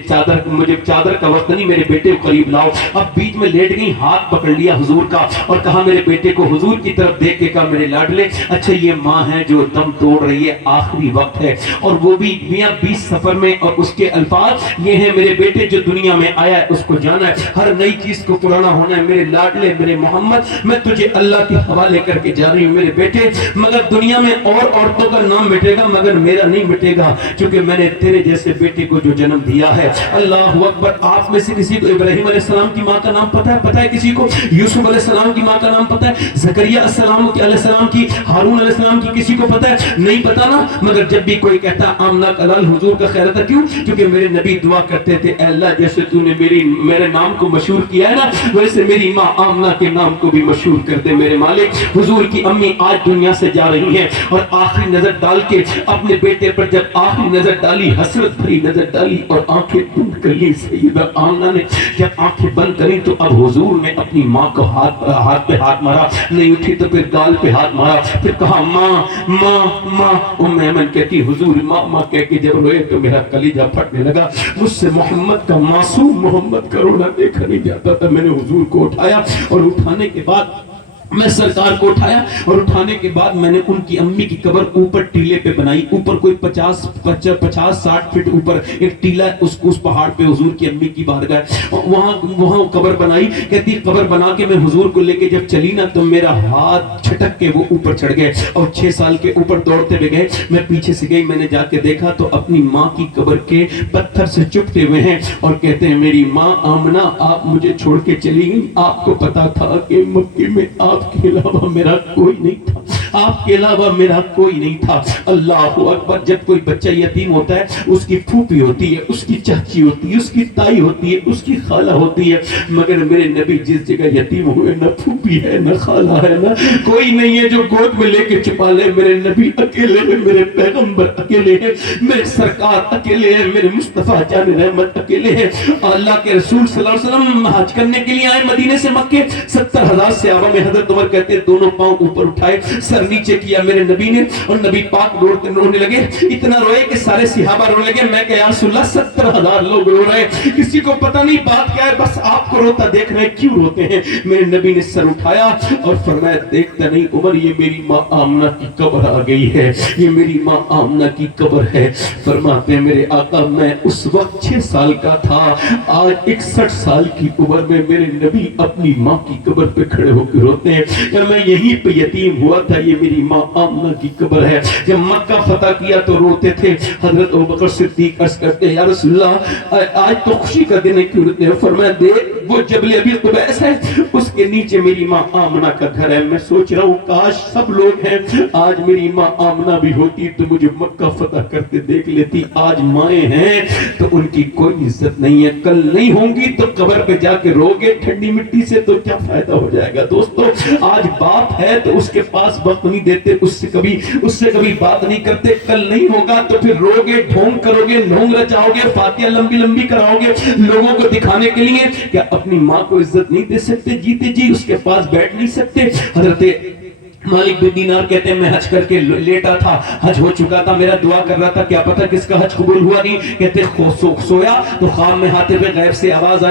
چادر کا وقت نہیں، میرے بیٹے کو قریب لاؤ۔ اب بیچ میں لیٹ گئی، ہاتھ پکڑ لیا حضور کا اور کہا میرے بیٹے کو، حضور کی طرف دیکھ کے کہا میرے لاڈلے، اچھا یہ ماں ہے جو دم توڑ رہی ہے، آخری وقت ہے، اور وہ بھی میاں 20 سفر میں، اور اس کے الفاظ یہ ہے میرے بیٹے جو دنیا میں آیا ہے اس کو جانا ہے، ہر نئی چیز کو پرانا ہونا ہے، میرے لاڈلے میرے محمد میں تجھے اللہ کے حوالے کر کے جا رہی ہوں میرے بیٹے، مگر دنیا میں اور عورتوں کا نام مٹے گا مگر میرا نہیں مٹے گا، کیونکہ میں نے تیرے جیسے بیٹے کو جو جنم دیا ہے۔ اللہ اکبر۔ آپ میں سے کسی کو ابراہیم علیہ السلام کی ماں کا نام پتہ ہے؟ پتہ ہے کسی کو؟ یوسف علیہ السلام کی ماں کا نام پتہ ہے؟ زکریا علیہ السلام کی، ہارون علیہ السلام کی کسی کو پتہ ہے؟ نہیں پتہ نا؟ مگر جب بھی کوئی کہتا آمنہ کا لال حضور کا خیر تھا، کیوں؟ کیونکہ میرے نبی دعا کرتے تھے، اے اللہ جیسے تو نے میرے نام کو مشہور کیا ہے نا، ویسے میری ماں آمنہ کے نام کو بھی مشہور کر دے میرے مالک۔ حضور کی امی آج دنیا سے جا رہی ہیں اور آخری نظر ڈال کے اپنے بیٹے پر جب آخری نظر ڈالی، حسرت بھری نظر ڈالی اور آنکھیں بند کر لی سیدہ آمنہ نے، جب آنکھیں بند کریں تو اب حضور نے اپنی ماں کو ہاتھ پہ ہاتھ مارا، نہیں اٹھی تو پھر گال پہ ہاتھ مارا، پھر کہا ماں ماں ماں۔ ام ایمن کہتی حضور ماں ماں کہہ کے جب روئے تو میرا کلیجہ پھٹنے لگا، مجھ سے محمد کا معصوم محمد کا رونا دیکھا نہیں جاتا تھا۔ میں نے حضور کو اٹھایا اور اٹھانے کے بعد میں سرکار کو اٹھایا اور اٹھانے کے بعد میں نے ان کی امی کی قبر اوپر ٹیلے پہ بنائی، اوپر کوئی 50-60 فٹ اوپر ایک ٹیلہ ہے، اس پہاڑ پہ حضور کی امی کی بارگاہ، وہاں قبر بنائی۔ کہتی قبر بنا کے میں حضور کو لے کے جب چلی نا تو میرا ہاتھ چھٹک کے وہ اوپر چڑھ گئے اور 6 سال کے اوپر دوڑتے ہوئے گئے۔ میں پیچھے سے گئی، میں نے جا کے دیکھا تو اپنی ماں کی قبر کے پتھر سے چپتے ہوئے ہیں اور کہتے ہیں میری ماں آمنہ آپ مجھے چھوڑ کے چلی گئی، آپ کو پتا تھا کہ مکے میں آپ کے علاوہ میرا کوئی نہیں تھا، آپ کے علاوہ میرا کوئی نہیں تھا۔ اللہ اکبر۔ جب کوئی بچہ یتیم ہوتا ہے اس کی پھوپھی ہوتی ہے، اس کی چاچی ہوتی ہے، اس کی تائی ہوتی ہے، اس کی خالہ ہوتی ہے، مگر میرے نبی جس جگہ یتیم ہوئے نہ پھوپھی ہے نہ خالہ ہے نہ کوئی نہیں ہے جو گود میں لے کے چھپا لے۔ میرے نبی اکیلے ہیں، میرے پیغمبر اکیلے ہیں، میرے سرکار اکیلے ہیں، میرے مصطفیٰ جان رحمت اکیلے ہیں۔ اللہ کے رسول صلی اللہ علیہ وسلم حج کرنے کے لیے آئے مدینے سے مکے، 70,000 صحابہ میں حضرت عمر کہتے ہیں دونوں پاؤں اوپر اٹھائے، سر نیچے کیا میرے نبی نے، اور نبی پاک رونے لگے، اتنا روئے کہ سارے صحابہ رونے لگے۔ میں کہ یا رسول اللہ 70,000 لوگ رو رہے ہیں، کسی کو پتہ نہیں بات کیا ہے، بس آپ کو روتا دیکھ رہے ہیں، کیوں روتے ہیں؟ میرے نبی نے سر اٹھایا اور فرمایا دیکھتا نہیں عمر، یہ میری ماں آمنہ کی قبر آ گئی ہے، یہ میری ماں آمنہ کی قبر ہے۔ فرماتے ہیں میرے آقا میں اس وقت 6 سال کا تھا، آج 61 سال کی عمر میں میرے نبی اپنی ماں کی قبر پہ کھڑے ہو کے روتے ہیں کہ میں یہیں پہ یتیم ہوا تھا، یہ میری ماں آمنہ کی قبر ہے۔ جب مکہ فتح کیا تو روتے تھے، حضرت ابوبکر صدیق عرض کرتے یا رسول اللہ آج تو خوشی کا دن ہے، کیوں روتے ہیں؟ فرمایا دیکھ وہ جبل ابی قبیس ہے، اس کے نیچے میری ماں آمنہ کا گھر ہے، میں سوچ رہا ہوں کاش سب لوگ ہیں، آج میری ماں آمنہ بھی ہوتی تو مجھے مکہ فتح کرتے دیکھ لیتی۔ آج مائیں ہیں تو ان کی کوئی عزت نہیں ہے، کل نہیں ہوں گی تو قبر پہ جا کے رو گے ٹھنڈی مٹی سے تو کیا فائدہ ہو جائے گا؟ دوستو آج باپ ہے تو اس کے پاس وقت نہیں دیتے، اس سے کبھی بات نہیں کرتے، کل نہیں ہوگا تو پھر رو گے، ڈھونگ کرو گے، ڈھونگ رچاؤ گے، فاتحہ لمبی لمبی کراؤ گے لوگوں کو دکھانے کے لیے۔ کیا اپنی ماں کو عزت نہیں دے سکتے؟ جیتے جی اس کے پاس بیٹھ نہیں سکتے؟ حضرت مالک بن دینار کہتے ہیں میں حج کر کے لیٹا تھا، حج ہو چکا تھا، میرا دعا کر رہا تھا، کیا پتہ کس کا حج قبول ہوا نہیں۔ کہتے سویا تو خواب میں ہاتف غیب سے آواز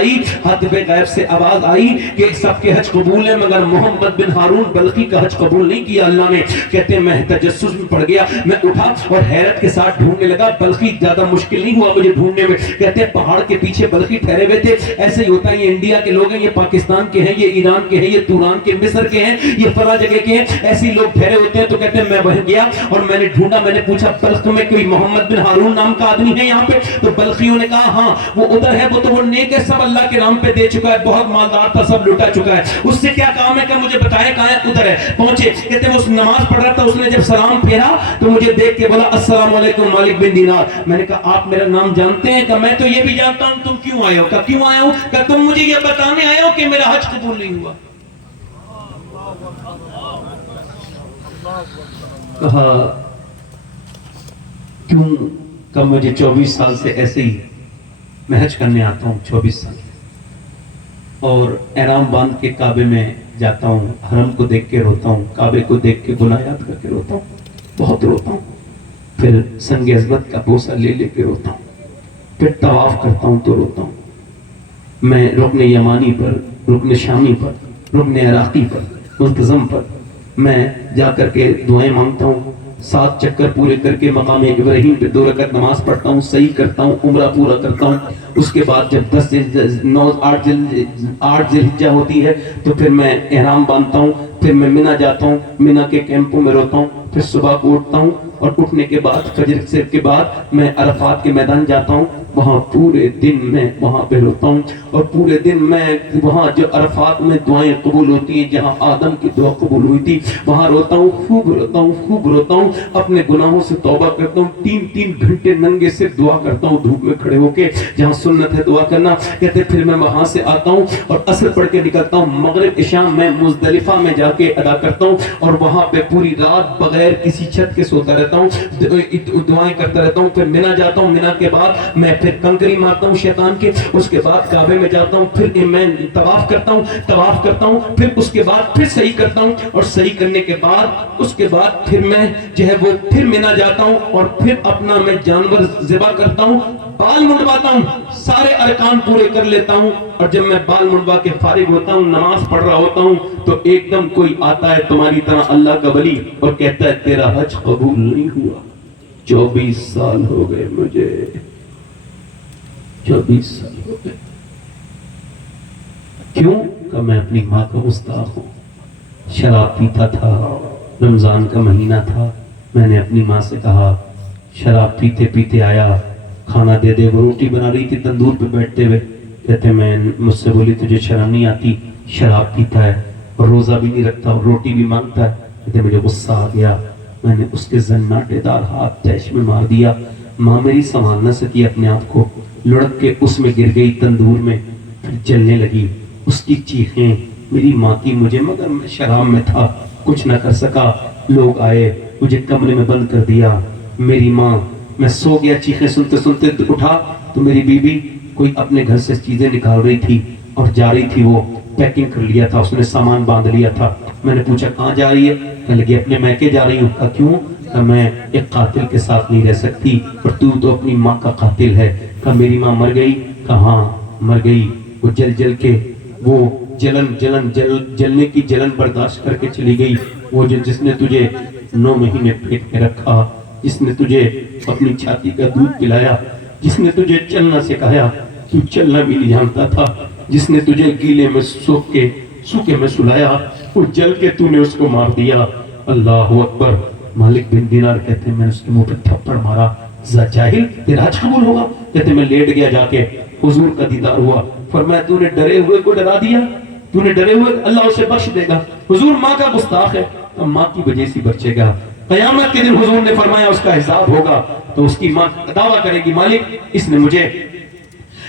آئی کہ سب کے حج قبول ہیں مگر محمد بن ہارون بلخی کا حج قبول نہیں کیا اللہ نے۔ کہتے ہیں میں تجسس میں پڑ گیا، میں اٹھا اور حیرت کے ساتھ ڈھونڈنے لگا، بلخی زیادہ مشکل نہیں ہوا مجھے ڈھونڈنے میں۔ کہتے ہیں پہاڑ کے پیچھے بلخی ٹھہرے ہوئے تھے، ایسے ہی ہوتا ہے یہ انڈیا کے لوگ ہیں، یہ پاکستان کے ہیں، یہ ایران کے ہیں، یہ توران کے مصر کے ہیں، یہ فلاں جگہ کے ہیں، ایسی لوگ ٹھہرے ہوتے ہیں۔ تو کہتے ہیں میں وہاں گیا اور میں نے ڈھونڈا، میں نے پوچھا بلخ میں کوئی محمد بن ہارون نام کا آدمی ہے یہاں پہ؟ تو بلخیوں نے کہا ہاں وہ ادھر ہے، وہ تو وہ نیک ہے، سب اللہ کے نام پہ دے چکا ہے، بہت مالدار تھا، سب لٹا چکا ہے، اس سے کیا کام ہے کہ مجھے بتائے کہاں ہے؟ ادھر ہے۔ پہنچے، کہتے ہیں وہ نماز پڑھ رہا تھا، اس نے جب سلام پھیرا تو مجھے دیکھ کے بولا السلام علیکم مالک بن دینار۔ میں نے کہا آپ میرا نام جانتے ہیں؟ کہ میں تو یہ بھی جانتا ہوں، تم کیوں آئے ہو؟ کہ کیوں آئے ہو؟ کہ تم مجھے یہ بتانے آئے ہو کہ میرا حج قبول نہیں ہوا۔ کہا کیوں؟ کہ مجھے 24 سال سے ایسے ہی میں حج کرنے آتا ہوں، 24 سال اور احرام باندھ کے کعبے میں جاتا ہوں، حرم کو دیکھ کے روتا ہوں، کعبے کو دیکھ کے گناہ یاد کر کے روتا ہوں، بہت روتا ہوں، پھر سنگ عظمت کا بوسہ لے لے کے روتا ہوں، پھر طواف کرتا ہوں تو روتا ہوں۔ میں رکن یمانی پر، رکن شامی پر، رکن عراقی پر، ملتزم پر میں جا کر کے دعائیں مانگتا ہوں، 7 چکر پورے کر کے مقام ابراہیم پہ 2 رکعت نماز پڑھتا ہوں، صحیح کرتا ہوں، عمرہ پورا کرتا ہوں۔ اس کے بعد جب 8 ذی الحجہ ہوتی ہے تو پھر میں احرام باندھتا ہوں، پھر میں منی جاتا ہوں، منی کے کیمپوں میں روتا ہوں، پھر صبح کو اٹھتا ہوں اور اٹھنے کے بعد فجر سے کے بعد میں عرفات کے میدان جاتا ہوں، وہاں پورے دن میں وہاں پہ روتا ہوں، اور پورے دن میں وہاں جو عرفات میں دعائیں قبول ہوتی ہیں، جہاں آدم کی دعا قبول ہوئی تھی، وہاں روتا ہوں، خوب روتا ہوں، خوب روتا ہوں، اپنے گناہوں سے توبہ کرتا ہوں، 3 گھنٹے ننگے سے دعا کرتا ہوں دھوپ میں کھڑے ہو کے، جہاں سنت ہے دعا کرنا۔ کہتے پھر میں وہاں سے آتا ہوں اور عصر پڑھ کے نکلتا ہوں، مغرب عشاء میں مزدلفہ میں جا کے ادا کرتا ہوں، اور وہاں پہ پوری رات بغیر کسی چھت کے سوتا رہتا ہوں، دعائیں کرتا رہتا ہوں۔ پھر منی جاتا ہوں، منی کے بعد میں پھر کنکری مارتا ہوں شیطان کے، اس کے بعد کعبے میں جاتا ہوں، پھر میں طواف کرتا ہوں، پھر اس کے بعد پھر صحیح کرتا ہوں، اور صحیح کرنے کے بعد اس کے بعد پھر میں جو ہے وہ پھر منی جاتا ہوں، اور پھر اپنا میں جانور ذبح کرتا ہوں، بال منڈواتا ہوں، سارے ارکان پورے کر لیتا ہوں، اور جب میں بال منڈوا کے فارغ ہوتا ہوں، نماز پڑھ رہا ہوتا ہوں، تو ایک دم کوئی آتا ہے تمہاری طرح اللہ کا ولی اور کہتا ہے تیرا حج قبول نہیں ہوا، 24 سال ہو گئے مجھے، 24 سال ہو گئے۔ کیوں کہ میں اپنی ماں کا گستاخ ہوں، شراب پیتا تھا، رمضان کا مہینہ تھا، میں نے اپنی ماں سے کہا، شراب پیتے پیتے آیا، کھانا دے دے، وہ روٹی بنا رہی تھی تندور پہ بیٹھتے ہوئے، کہتے میں مجھ سے بولی تجھے شرم نہیں آتی، شراب پیتا ہے اور روزہ بھی نہیں رکھتا اور روٹی بھی مانگتا ہے، کہتے مجھے غصہ آ گیا، میں نے اس کے زناٹے دار ہاتھ تیش میں مار دیا، ماں میری سنبھال نہ سکی اپنے آپ کو، لڑک کے اس میں گر گئی تندور میں، پھر جلنے لگی، اس کی چیخیں میری ماں کی مجھے، مگر میں شراب میں تھا، کچھ نہ کر سکا، لوگ آئے، مجھے کمرے میں بند کر دیا، میری ماں، میں سو گیا، چیخیں سنتے سنتے اٹھا تو میری بیوی کوئی اپنے گھر سے چیزیں نکال رہی تھی اور جا رہی تھی، وہ پیکنگ کر لیا تھا، اس نے سامان باندھ لیا تھا، میں نے پوچھا کہاں جا رہی ہے، کہنے لگی اپنے میکے جا رہی ہوں، کہا کیوں، کہا میں ایک قاتل کے ساتھ نہیں رہ سکتی اور تو اپنی ماں کا قاتل ہے، کہا میری ماں مر گئی، کہا ہاں مر گئی، وہ جل جل کے وہ جلنے کی جلن برداشت کر کے چلی گئی، وہ جس نے تجھے 9 مہینے پیٹ میں رکھا، جس نے تجھے اپنی چھاتی کا دودھ پلایا، جس نے تجھے چلنا سکھایا، تو چلنا بھی نہیں جانتا تھا، جس نے تجھے گیلے میں سوکھے میں سلایا، وہ جل کے تو نے اس کو مار دیا۔ اللہ اکبر۔ مالک بن دینار کہتے ہیں میں نے اس کے منہ پہ تھپڑ مارا، جاہل تیرا حج قبول ہوگا؟ کہتے میں لیٹ گیا، جا کے حضور کا دیدار ہوا، فرمایا تو نے ڈرے ہوئے کو ڈرا دیا، تو نے ڈرے ہوئے، اللہ اسے بخش دے گا، حضور ماں کا گستاخ ہے تو ماں کی وجہ سے بچے گا، قیامت کے دن حضور نے فرمایا اس کا حساب ہوگا، تو اس کی ماں دعویٰ کرے گی مالک اس نے مجھے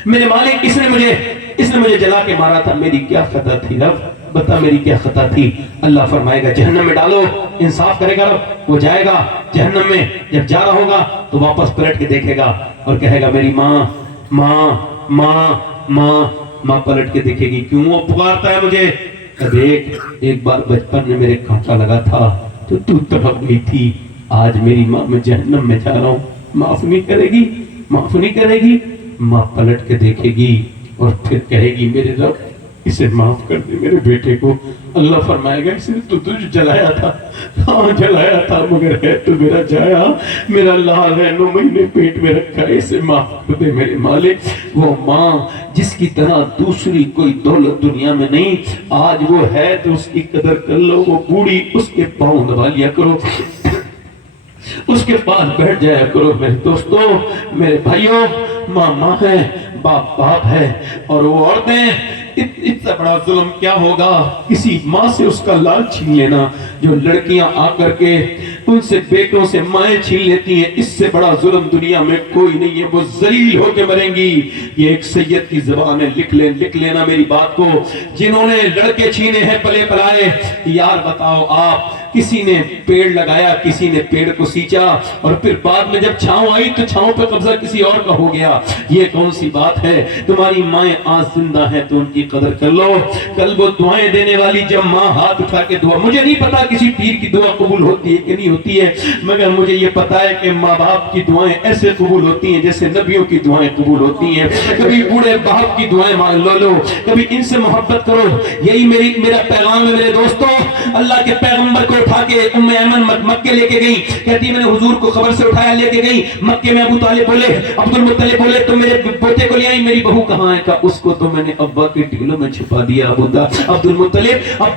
میرے مالک اس نے مجھے جلا کے مارا تھا، میری کیا خطا تھی رب، بتا میری کیا خطا تھی؟ اللہ فرمائے گا جہنم میں ڈالو، انصاف کرے گا رب، وہ جائے گا جہنم میں، جب جا رہا ہوگا تو واپس پلٹ کے دیکھے گا اور کہے گا میری ماں ماں ماں ماں، ماں پلٹ کے دیکھے گی، کیوں وہ پکارتا ہے مجھے؟ دیکھ ایک بار بچپن میں میرے کانٹا لگا تھا تو تو تڑپ گئی تھی، آج میری ماں میں جہنم میں جا رہا ہوں، معاف نہیں کرے گی، معاف نہیں کرے گی؟ ماں پلٹ کے دیکھے گی اور پھر کہے گی میرے رب اسے معاف کر دے میرے بیٹے کو۔ اللہ فرمائے گا اس نے تو تجھے جلایا تھا، ہاں جلایا تھا، مگر ہے تو میرا جایا، میرا لال ہے، 9 مہینے پیٹ میں رکھا ہے، اسے معاف کر دے میرے مالک۔ وہ ماں جس کی طرح دوسری کوئی دولت دنیا میں نہیں، آج وہ ہے تو اس کی قدر کر لو، وہ بوڑھی اس کے پاؤں دبا لیا کرو، اس کے پاس بیٹھ جایا کرو۔ میرے دوستوں، میرے بھائیوں، ماں ماں ہے، باپ باپ ہے، اور وہ عورتیں، اتنا بڑا ظلم کیا ہوگا کسی ماں سے اس کا لال چھین لینا، جو لڑکیاں آ کر کے ان سے بیٹوں سے مائیں چھین لیتی ہیں، اس سے بڑا ظلم دنیا میں کوئی نہیں ہے، وہ ذلیل ہو کے مریں گی۔ یہ ایک سید کی زبان ہے، لکھ لینا میری بات کو، جنہوں نے لڑکے چھینے ہیں پلے پلائے، یار بتاؤ آپ، کسی نے پیڑ لگایا، کسی نے پیڑ کو سینچا، اور پھر بعد میں جب چھاؤں آئی تو چھاؤں پہ قبضہ کسی اور کا ہو گیا، یہ کون سی بات ہے؟ تمہاری مائیں آج زندہ ہیں تو ان کی قدر کر لو۔ کل وہ دعائیں دینے والی جب ماں ہاتھ اٹھا کے دعا، مجھے نہیں پتا کسی پیر کی دعا قبول ہوتی ہے کہ نہیں ہوتی ہے، مگر مجھے یہ پتا ہے کہ ماں باپ کی دعائیں ایسے قبول ہوتی ہیں جیسے نبیوں کی دعائیں قبول ہوتی ہیں۔ کبھی بوڑھے باپ کی دعائیں مان لو، کبھی ان سے محبت کرو، یہی میرا پیغام ہے میرے دوستوں۔ اللہ کے پیغمبر کو کو اٹھا کے ام ایمن مکے لے کے گئی، کہتی میں نے حضور کو خبر سے اٹھایا لے کے گئی مکے میں۔ ابو طالب بولے، عبد المطلب بولے تم میرے پوتے کو لے آئی، میری بہو کہاں ہے؟ کہا اس کو تو میں نے ابا کے ٹیلوں میں چھپا دیا۔ عبد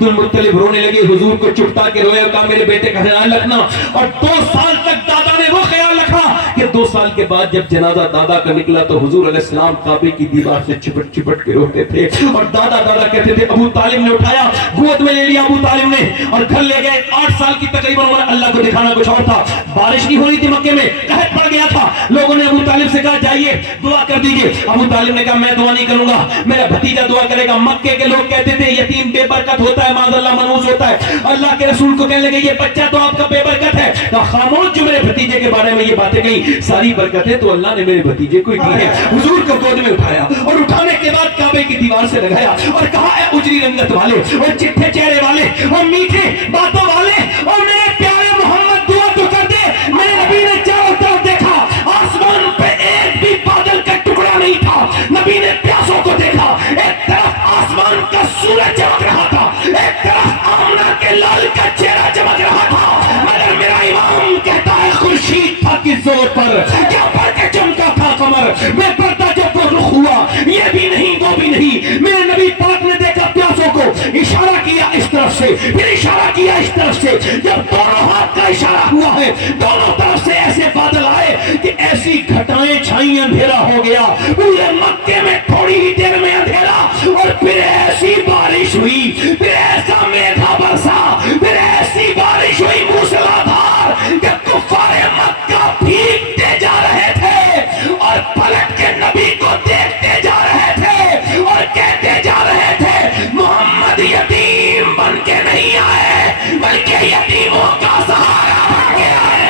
المطلب رونے لگے، حضور کو چپتا کے روئے اور کہا میرے بیٹے کا خیال رکھنا۔ اور 2 سال تک دادا نے وہ خیال رکھا کہ 2 سال کے بعد جب جنازہ دادا کا نکلا تو حضور علیہ السلام کعبے کی دیوار سے چپٹ چپٹ کے روتے تھے، اور دادا کہتے تھے ابو طالب نے اٹھایا، گود میں لے لیا ابو طالب نے اور گھر لے گئے۔ 8 سال کی تقریباً عمر، اللہ کو دکھانا کچھ اور تھا، بارش نہیں ہو رہی تھی مکے میں، قحط پڑ گیا تھا۔ لوگوں نے ابو طالب سے کہا جائیے دعا کر دیجئے۔ ابو طالب نے کہا میں دعا نہیں کروں گا، میرا بھتیجا دعا کرے گا۔ مکے کے لوگ کہتے تھے یتیم بے برکت ہوتا ہے، معاذ اللہ منحوس ہوتا ہے۔ اللہ کے رسول کو کہنے لگے یہ بچہ تو آپ کا بے برکت ہے۔ کہا خاموش، جو میرے بھتیجے کے بارے میں یہ باتیں کہیں، ساری برکتیں تو اللہ نے میرے بھتیجے کو دی ہے۔ حضور کو گود میں اٹھایا اور اٹھانے کے بعد کعبے کی دیوار سے لگایا اور کہا اے اجری رنگت والے اور چٹھے چہرے والے اور میٹھے باتوں والے اور میرے پیارے محمد، دعا تو کر دے۔ میرے نبی نے چاروں طرف دیکھا، آسمان پہ ایک بھی بادل کا ٹکڑا نہیں تھا۔ نبی نے پیاسوں کو دیکھا، ایک طرف آسمان کا سورج چمک رہا تھا، ایک طرف آمنہ کے لال کا چہرہ چمک رہا تھا، مگر میرا امام کہتا ہے خورشید تھا کس زور پر، کیا پڑھ کے چمکا تھا قمر، میں پردہ جو پر رخ ہوا، یہ بھی نہیں وہ بھی نہیں۔ میرے نبی پاک نے دیکھا پیاسوں کو، اشارہ کیا اس طرف سے، پھر اشارہ کیا اس طرف سے، جب دونوں ہاتھ کا اشارہ ہوا ہے دونوں طرف سے ایسے بادل آئے کہ ایسی گھٹائیں چھائیں، اندھیرا ہو گیا پورے مکے میں تھوڑی ہی دیر میں اندھیرا، اور پھر ایسی بارش ہوئی، پھر ایسا میگھا برسا، پھر ایسی بارش ہوئی موسلادھار کہ کفار مکہ بھیگتے جا رہے تھے اور پلٹ کے نبی کو دیکھتے جا رہے تھے اور کہتے جا رہے تھے محمد یتیم بن کے نہیں آئے بلکہ یتیموں کا سہارا بن کے آئے۔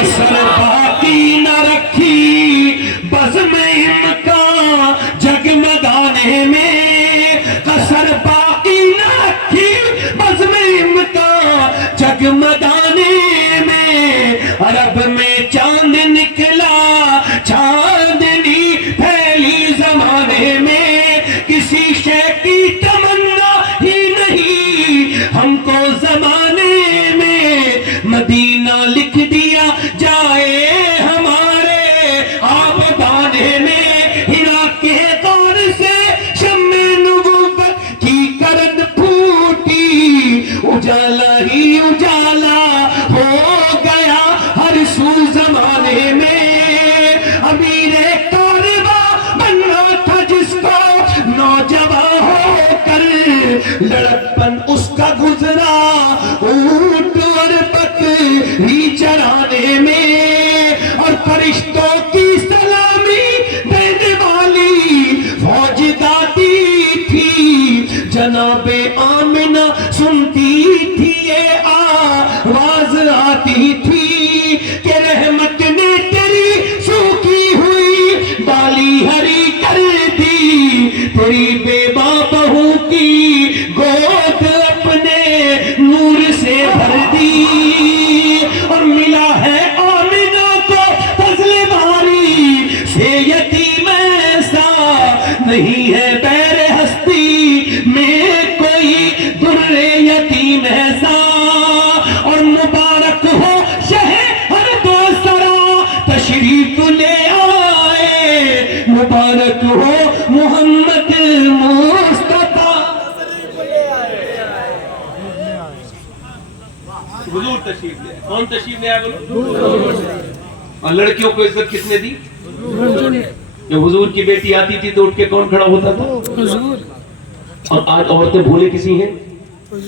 اثر باقی نہ رکھی بزم امکان جگمگانے میں، اثر باقی نہ رکھی بزم امکان جگمگانے میں، عرب میں چاند نکلا چاندنی پھیلی زمانے میں، کسی شے کی تمنا ہی نہیں ہم کو زمانے میں، مدینہ لکھ دیا جائے ہمارے آب بانے میں، ہیرا کے غار سے شمع نبوت کی کرن پھوٹی، اجالا ہی اجالا ہو گیا ہر سو زمانے میں، امیر کارواں بننا تھا جس کو نوجوان ہو کر، لڑکپن اس کا گزرا اونٹ اور بکری چرانے میں، اور فرشتوں کی سلامی دینے والی فوج گاتی تھی، جناب آمنہ سنتی تھی یہ آواز آتی تھی کہ رحمت نے تیری سوکھی ہوئی ڈالی ہری کر دی، تیری بیوہ بہو کی گود اپنے نور سے بھر دی، اور ملا ہے آمنہ کو فضل باری سے یتیم ایسا، نہیں ہے بیر ہستی میں کوئی در یتیم ایسا، اور مبارک ہو شہر دو سرا تشریف لے آئے، مبارک ہو محمد مصطفیٰ۔ حضور تشریف لے آئے، کون تشریف لے آئے بولو؟ اور لڑکیوں کو عزت کس نے دی؟ جب حضور کی بیٹی آتی تھی تو اٹھ کے کون کھڑا ہوتا تھا؟ حضور۔ اور آج عورتیں بھولے کسی ہیں؟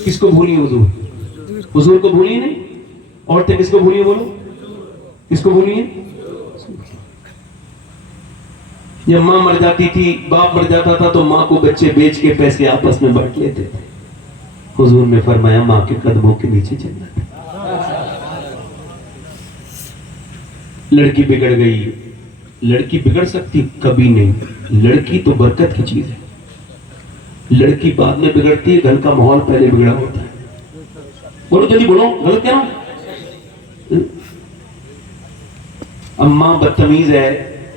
کس کو بھولی حضور؟ حضور کو بھولی نہیں؟ عورتیں کس کو بھولی ہیں بولو؟ کس کو بھولی ہیں؟ جب ماں مر جاتی تھی، باپ مر جاتا تھا تو ماں کو بچے بیچ کے پیسے آپس میں بانٹ لیتے تھے۔ حضور نے فرمایا ماں کے قدموں کے نیچے جنت ہے۔ لڑکی بگڑ گئی، لڑکی بگڑ سکتی؟ کبھی نہیں، لڑکی تو برکت کی چیز ہے، لڑکی بعد میں بگڑتی ہے، گھر کا ماحول پہلے بگڑا ہوتا ہے۔ بولو جلدی بولو، غلط کیا؟ اب ماں بدتمیز ہے،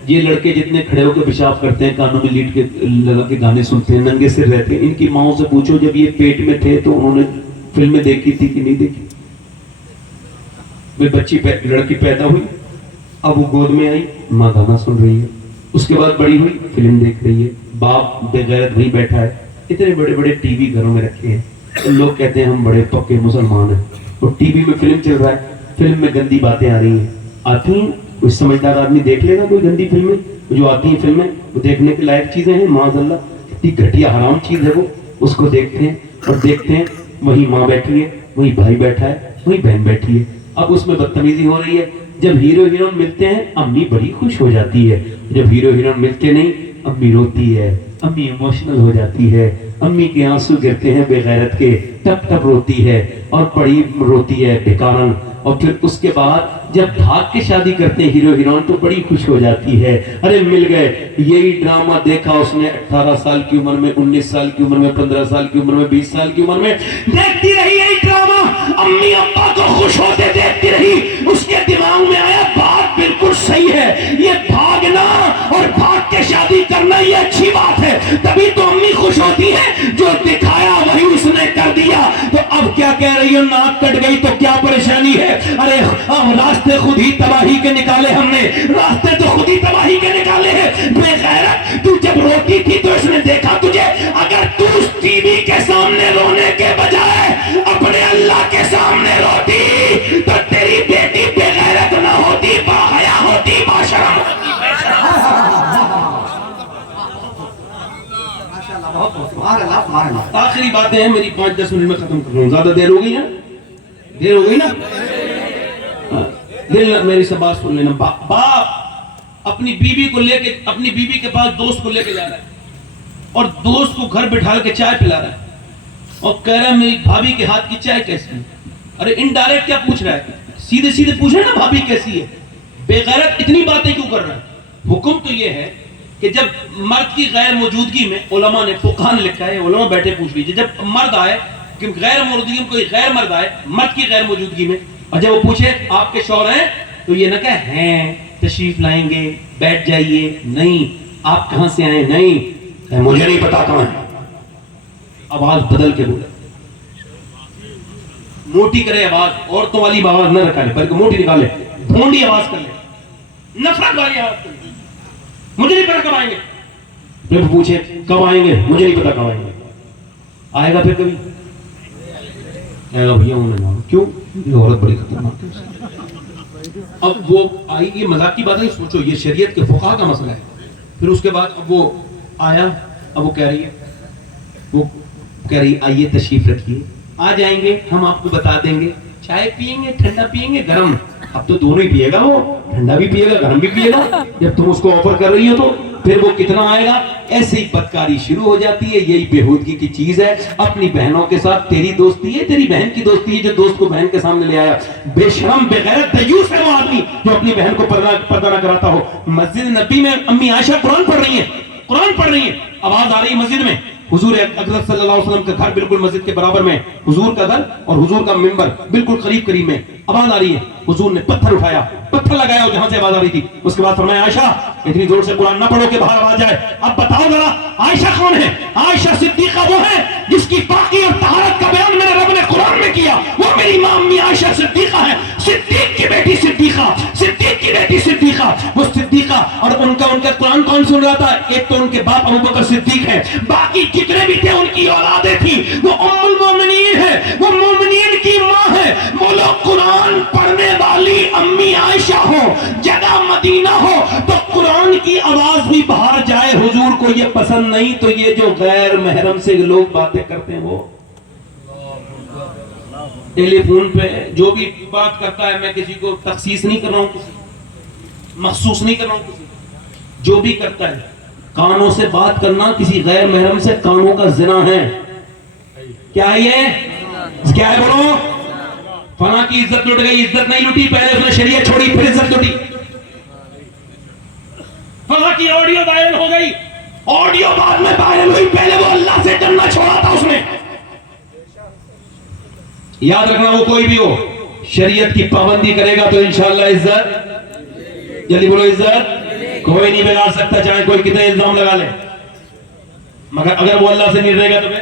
یہ لڑکے جتنے کھڑے ہو کے پیشاب کرتے ہیں، کانوں میں لیٹ کے لگا کے گانے سنتے ہیں، ننگے سر رہتے ہیں، ان کی ماؤں سے پوچھو جب یہ پیٹ میں تھے تو انہوں نے فلمیں دیکھی تھی کہ نہیں دیکھی؟ وہ بچی لڑکی پیدا ہوئی، اب وہ گود میں آئی، ماں گانا سن رہی ہے، اس کے بعد بڑی ہوئی فلم دیکھ رہی ہے، باپ بے غیرت وہیں بیٹھا ہے، اتنے بڑے بڑے ٹی وی گھروں میں رکھے ہیں، لوگ کہتے ہیں ہم بڑے پکے مسلمان ہیں، اور ٹی وی میں فلم چل رہا ہے، فلم میں گندی باتیں آ رہی ہیں، آتی ہیں، کوئی سمجھدار آدمی دیکھ لے گا کوئی گندی فلمیں جو آتی ہیں فلمیں، وہ دیکھنے کے لائق چیزیں ہیں، معاذ اللہ اتنی گھٹیا حرام چیز ہے وہ، اس کو دیکھتے ہیں اور دیکھتے ہیں وہی ماں بیٹھی ہے، وہی بھائی بیٹھا ہے، وہی بہن بیٹھی ہے، اب اس میں بدتمیزی ہو رہی ہے، جب ہیرو ہیروئن ملتے ہیں امی بڑی خوش ہو جاتی ہے، جب ہیرو ہیروئن ملتے نہیں امی روتی ہے، امی ایموشنل ہو جاتی ہے، امی کے آنسو گرتے ہیں بے غیرت کے، ٹپ ٹپ روتی ہے اور بڑی روتی ہے بیکارن، اور پھر اس کے بعد جب بھاگ کے شادی کرتے ہیں ہیرو ہیروئن تو بڑی خوش ہو جاتی ہے، ارے مل گئے، یہی ڈرامہ دیکھا اس نے 18 سال کی عمر میں، 19 سال کی عمر میں، 15 سال کی عمر میں، 20 سال کی عمر میں دیکھتی رہی یہی ڈرامہ، امی ابا کو خوش ہوتے دیکھتی رہی، اس کے دماغ میں آیا بات بالکل صحیح ہے، یہ بھاگنا اور بھاگ کے شادی کرنا یہ اچھی بات ہے، تبھی تو امی خوش ہوتی ہے، جو دکھایا وہی اس نے کر دیا، تو اب کیا کہہ رہی ہو ناک کٹ گئی تو کیا پریشانی ہے، ارے راستے خود ہی تباہی کے نکالے ہم نے، راستے تو خود ہی تباہی کے نکالے ہیں، بے غیرت تو جب روتی تھی تو اس نے دیکھا تجھے، اگر تو اس ٹی وی کے سامنے رونے کے بجائے اپنے اللہ کے سامنے روتی تو تیری بیٹی بے غیرت نہ ہوتی، باحیا ہوتی، باشرم ہوتی۔ آخری باتیں ہیں میری، 5-10 منٹ میں ختم کر رہا ہوں، زیادہ دیر ہو گئی نا، دیر ہو گئی نا، دل میری سے بات سن لینا، باپ اپنی بیوی کو لے کے، اپنی بیوی کے پاس دوست کو لے کے جا رہا ہے اور دوست کو گھر بٹھا کے چائے پلا رہا ہے اور کہہ رہا ہے میری بھابھی کے ہاتھ کی چائے کیسی ہے، ارے انڈائریکٹ کیا پوچھ رہا ہے، سیدھے سیدھے پوچھ رہا ہے نا بھابھی کیسی ہے، بے غیرت اتنی باتیں کیوں کر رہا ہے؟ حکم تو یہ ہے کہ جب مرد کی غیر موجودگی میں، علماء نے فقہاء نے لکھا ہے، علماء بیٹھے پوچھ لیجیے، جب مرد آئے کہ غیر موجودگی میں، کوئی غیر مرد آئے مرد کی غیر موجودگی میں اور جب وہ پوچھے آپ کے شوہر ہیں تو یہ نہ کہ ہیں تشریف لائیں گے بیٹھ جائیے، نہیں آپ کہاں سے آئے، نہیں مجھے نہیں پتا کہاں ہے، آواز بدل کے بولے، موٹی کرے آواز، عورتوں والی آواز نہ رکھا بلکہ موٹی نکالے، بھونڈی آواز کر لے، نفرت والی آواز کر لے، مجھے نہیں پتا کب آئیں گے، پھر پوچھے کب آئیں گے، مجھے نہیں پتا کب آئیں گے، آئے گا پھر کبھی آئے گا بھیا انہوں نے، کیوں یہ عورت بڑی خطرناک ہے، اب وہ آئی، یہ مذاق کی بات نہیں، سوچو یہ شریعت کے فقہاء کا مسئلہ ہے، پھر اس کے بعد اب وہ آیا، اب وہ کہہ رہی آئیے تشریف رکھیے، آ جائیں گے ہم آپ کو بتا دیں گے، چائے پیئیں گے ٹھنڈا پیئیں گے گرم، اب تو دونوں ہی پیے گا، وہ ٹھنڈا بھی پیے گا گرم بھی پیے گا، جب تم اس کو آفر کر رہی ہو تو پھر وہ کتنا آئے گا، ایسے ہی بدکاری شروع ہو جاتی ہے، یہی بےہودگی کی چیز ہے، اپنی بہنوں کے ساتھ تیری دوستی ہے، تیری بہن کی دوستی ہے، جو دوست کو بہن کے سامنے لے آیا، بے شرم بے غیرت دیوس ہے وہ آدمی جو اپنی بہن کو پردہ نہ کراتا ہو۔ مسجد نبی میں امی عائشہ قرآن پڑھ رہی ہیں، آواز آ رہی ہے مسجد میں، حضور اکرم صلی اللہ علیہ وسلم کا گھر بالکل مسجد کے برابر میں، حضور کا گھر اور حضور کا منبر بالکل قریب میں، آواز آ رہی ہے، حضور نے پتھر اٹھایا، پتھر لگایا جہاں سے آواز آ رہی تھی، اس کے بعد فرمایا عائشہ اتنی زور سے قرآن نہ پڑھو کہ باہر آواز جائے، اب بتاؤ ذرا عائشہ کون ہے؟ عائشہ صدیقہ وہ ہے جس کی پاکی اور طہارت کا بیان میرے رب نے قرآن میں کیا، وہ میری ماں امی عائشہ صدیقہ ہے، صدیق کی بیٹی صدیقہ، صدیق کی بیٹی صدیقہ، وہ صدیقہ، اور ان کا قرآن کون سن رہا تھا؟ ایک تو ان کے باپ ابو بکر صدیق ہے، باقی جتنے بھی تھے ان کی اولادیں تھیں، وہ ام المومنین ہے، وہ مومنین کی ماں ہے، وہ لوگ قرآن پڑھنے والی امی عائشہ ہو، جگہ مدینہ ہو تو قرآن کی آواز بھی باہر جائے، حضور کو یہ پسند نہیں، تو یہ جو غیر محرم سے لوگ باتیں کرتے ہیں وہ ٹیلی فون پہ جو بھی بات کرتا ہے، میں کسی کو تخصیص نہیں کر رہا ہوں، کسی مخصوص نہیں کر رہا ہوں، کسی جو بھی کرتا ہے، کانوں سے بات کرنا کسی غیر محرم سے کانوں کا زنا ہے، کیا ہے یہ؟ کیا ہے بولو؟ فلاں کی عزت لٹ گئی، عزت نہیں لٹی، پہلے اس نے شریعت چھوڑی پھر عزت لٹی، فلاں کی آڈیو وائرل ہو گئی، آڈیو بعد میں وائرل ہوئی، پہلے وہ اللہ سے ڈرنا چھوڑا تھا اس نے۔ یاد رکھنا وہ کوئی بھی ہو شریعت کی پابندی کرے گا تو انشاءاللہ عزت، جلدی بولو عزت کوئی نہیں بگاڑ سکتا، چاہے کوئی کتنے الزام لگا لے، مگر اگر وہ اللہ سے نہیں رہے گا تو پھر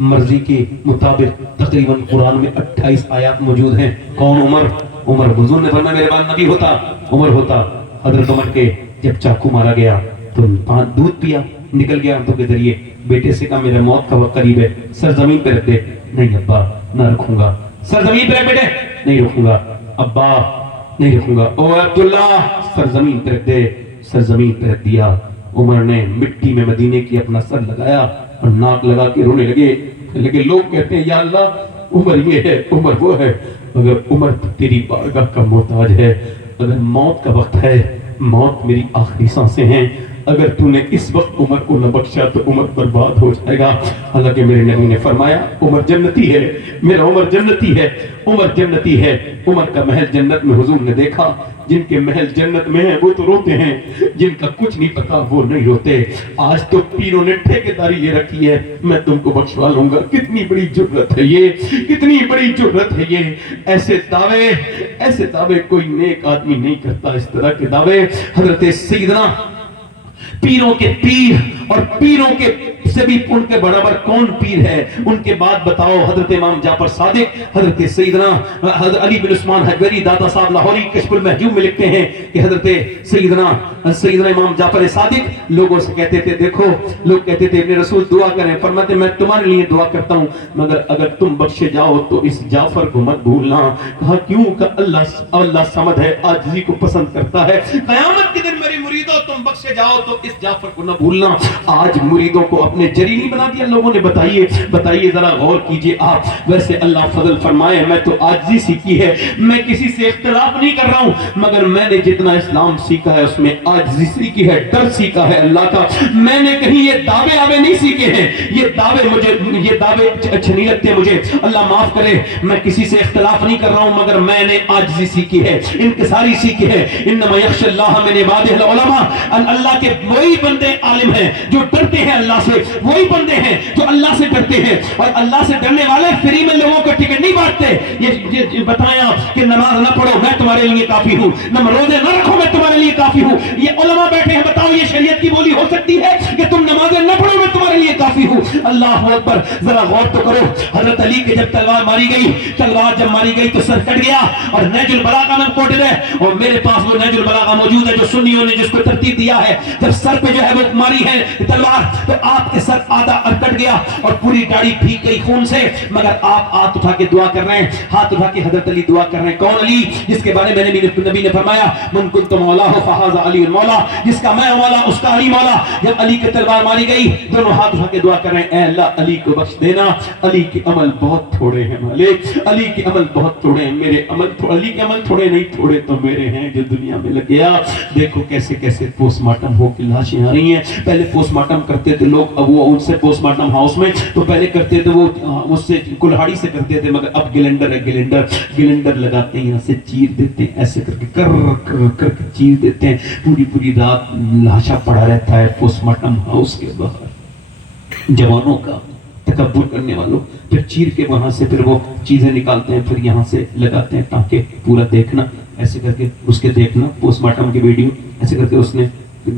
مرضی کے مطابق تقریباً قرآن میں 28 آیات موجود ہیں. کون؟ عمر. حضور نے فرمایا میرے بعد نبی ہوتا عمر ہوتا. حضرت عمر کے جب چاقو مارا گیا تو دودھ پیا، نکل گیا آنتوں کے ذریعے. بیٹے سے کہا میرا موت کا وقت قریب ہے، سر زمین پہ رکھ دے. نہیں ابا نہ رکھوں گا. سر زمین پہ رکھ بیٹے. نہیں رکھوں گا ابا، نہیں رکھوں گا. او عبداللہ سر زمین پہ رکھ دے. سر زمین پہ رکھ دیا. عمر نے مٹی میں مدینے کی اپنا سر لگایا اور ناک لگا کے رونے لگے. لوگ کہتے ہیں یا اللہ عمر یہ ہے، عمر وہ ہے، مگر عمر تیری بارگاہ کا محتاج ہے. اگر موت کا وقت ہے، موت میری آخری سانسیں ہیں، اگر تو نے اس وقت عمر کو نہ بخشا تو عمر برباد ہو جائے گا. حالانکہ میرے نبی نے فرمایا عمر جنتی ہے، میرا عمر جنتی ہے، عمر جنتی ہے. عمر کا محل جنت میں حضور نے دیکھا. جن کے محل جنت میں ہیں وہ تو روتے ہیں، جن کا کچھ نہیں پتا وہ نہیں روتے. آج تو پیروں نے ٹھیکیداری یہ رکھی ہے میں تم کو بخشوا لوں گا. کتنی بڑی جرت ہے یہ، کتنی بڑی جرت ہے یہ. ایسے دعوے کوئی نیک آدمی نہیں کرتا. اس طرح کے دعوے حضرت سیدنا پیروں کے پیر اور پیروں کے سے بھی ان کے برابر کون پیر ہے؟ ان کے بعد بتاؤ حضرت امام جعفر صادق، حضرت سیدنا حضرت علی بن عثمان حجویری داتا صاحب لاہوری کشف المحجوب میں لکھتے ہیں کہ حضرت سیدنا امام جعفر صادق لوگوں سے کہتے تھے، دیکھو لوگ کہتے تھے ابن رسول دعا کریں، فرماتے میں تمہارے لیے دعا کرتا ہوں مگر اگر تم بخشے جاؤ تو اس جعفر کو مت بھولنا. کہا کیوں؟ کہ اللہ صمد ہے، عاجزی کو پسند کرتا ہے. قیامت کے دن میری مریدوں تم بخشے جاؤ تو اس جعفر کو نہ بھولنا. آج مریدوں کو اپنے جری نہیں بنا دیا لوگوں نے. بتائیے ذرا غور کیجئے آپ. ویسے اللہ فضل فرمائے میں تو عاجزی سیکھی ہے، میں کسی سے اختلاف نہیں کر رہا ہوں، مگر میں نے جتنا اسلام سیکھا ہے اس میں عاجزی سیکھی ہے، ڈر سیکھا ہے اللہ کا. میں نے کہیں یہ دعوے آوے نہیں سیکھے ہیں. یہ دعوے اچھے نہیں لگتے مجھے، اللہ معاف کرے. میں کسی سے اختلاف نہیں کر رہا ہوں مگر میں نے عاجزی سیکھی ہے، انکساری سیکھی ہے. انما یخشى اللہ من عبادہ العلماء. اللہ کے وہی بندے عالم ہیں جو ڈرتے ہیں اللہ سے، وہی بندے ہیں جو اللہ سے ڈرتے ہیں. اور اللہ سے ڈرنے والے فری میں لوگوں کو ٹکٹ نہیں بانٹتے. یہ بتایا کہ نماز نہ پڑھو میں تمہارے لیے کافی ہوں، روزے نہ رکھو میں تمہارے لیے کافی ہوں. یہ علماء بیٹھے ہیں، بتاؤ یہ شریعت کی بولی ہو سکتی ہے کہ تم نمازیں نہ پڑھو میں تمہارے لیے کافی ہوں؟ اللہ اکبر. ذرا غور تو کرو. حضرت علی کے جب تلوار ماری گئی تو سر کٹ گیا اور نیج البلاغہ میں کوٹڈ ہے. اور میرے پاس وہ نیج البلاغہ موجود ہے جو سنیوں نے جس کو ترتیب دیا ہے. جب سر پہ جو ہے وہ ماری ہے تلوار تو آپ کے سر آدھا کٹ گیا اور پوری داڑھی بھیگ گئی خون سے. مگر آپ ہاتھ اٹھا کے دعا کر رہے ہیں، ہاتھ اٹھا کے حضرت علی دعا کر رہے ہیں. کون علی؟ جس کے بارے میں نبی نے فرمایا من کنت مولا فہذا علی المولا. جس کا میں مولا اس کا علی مولا. جب علی کی تلوار ماری گئی دونوں ہاتھ اٹھا کے دعا کر رہے ہیں، اے اللہ علی کو بخش دینا. علی کے عمل بہت تھوڑے ہیں مالک، علی کے عمل بہت تھوڑے ہیں. میرے عمل علی کے عمل تھوڑے نہیں، تھوڑے تو میرے ہیں جو دنیا میں لگ گیا. دیکھو کیسے کیسے پوسٹ مارٹم ہو کے لاشیں آ رہی ہیں. پہلے پوسٹ مارٹم کرتے تھے لوگ، اب وہ ان سے پوسٹ مارٹم ہاؤس میں تو پہلے کرتے تھے وہ اس سے کلہاڑی سے کرتے تھے، مگر اب گلینڈر ہے. گلینڈر لگاتے ہیں، یہاں سے چیر دیتے ہیں، ایسے کر کے کر کے چیر دیتے ہیں. پوری رات لاشا پڑا رہتا ہے پوسٹ مارٹم ہاؤس کے باہر. جوانوں کا تکبر کرنے والوں پھر چیر کے وہاں سے پھر وہ چیزیں نکالتے ہیں، پھر یہاں سے لگاتے ہیں ٹانکے. پورا دیکھنا ایسے کر کے اس کے دیکھنا پوسٹ مارٹم کی ویڈیو ایسے کر کے اس نے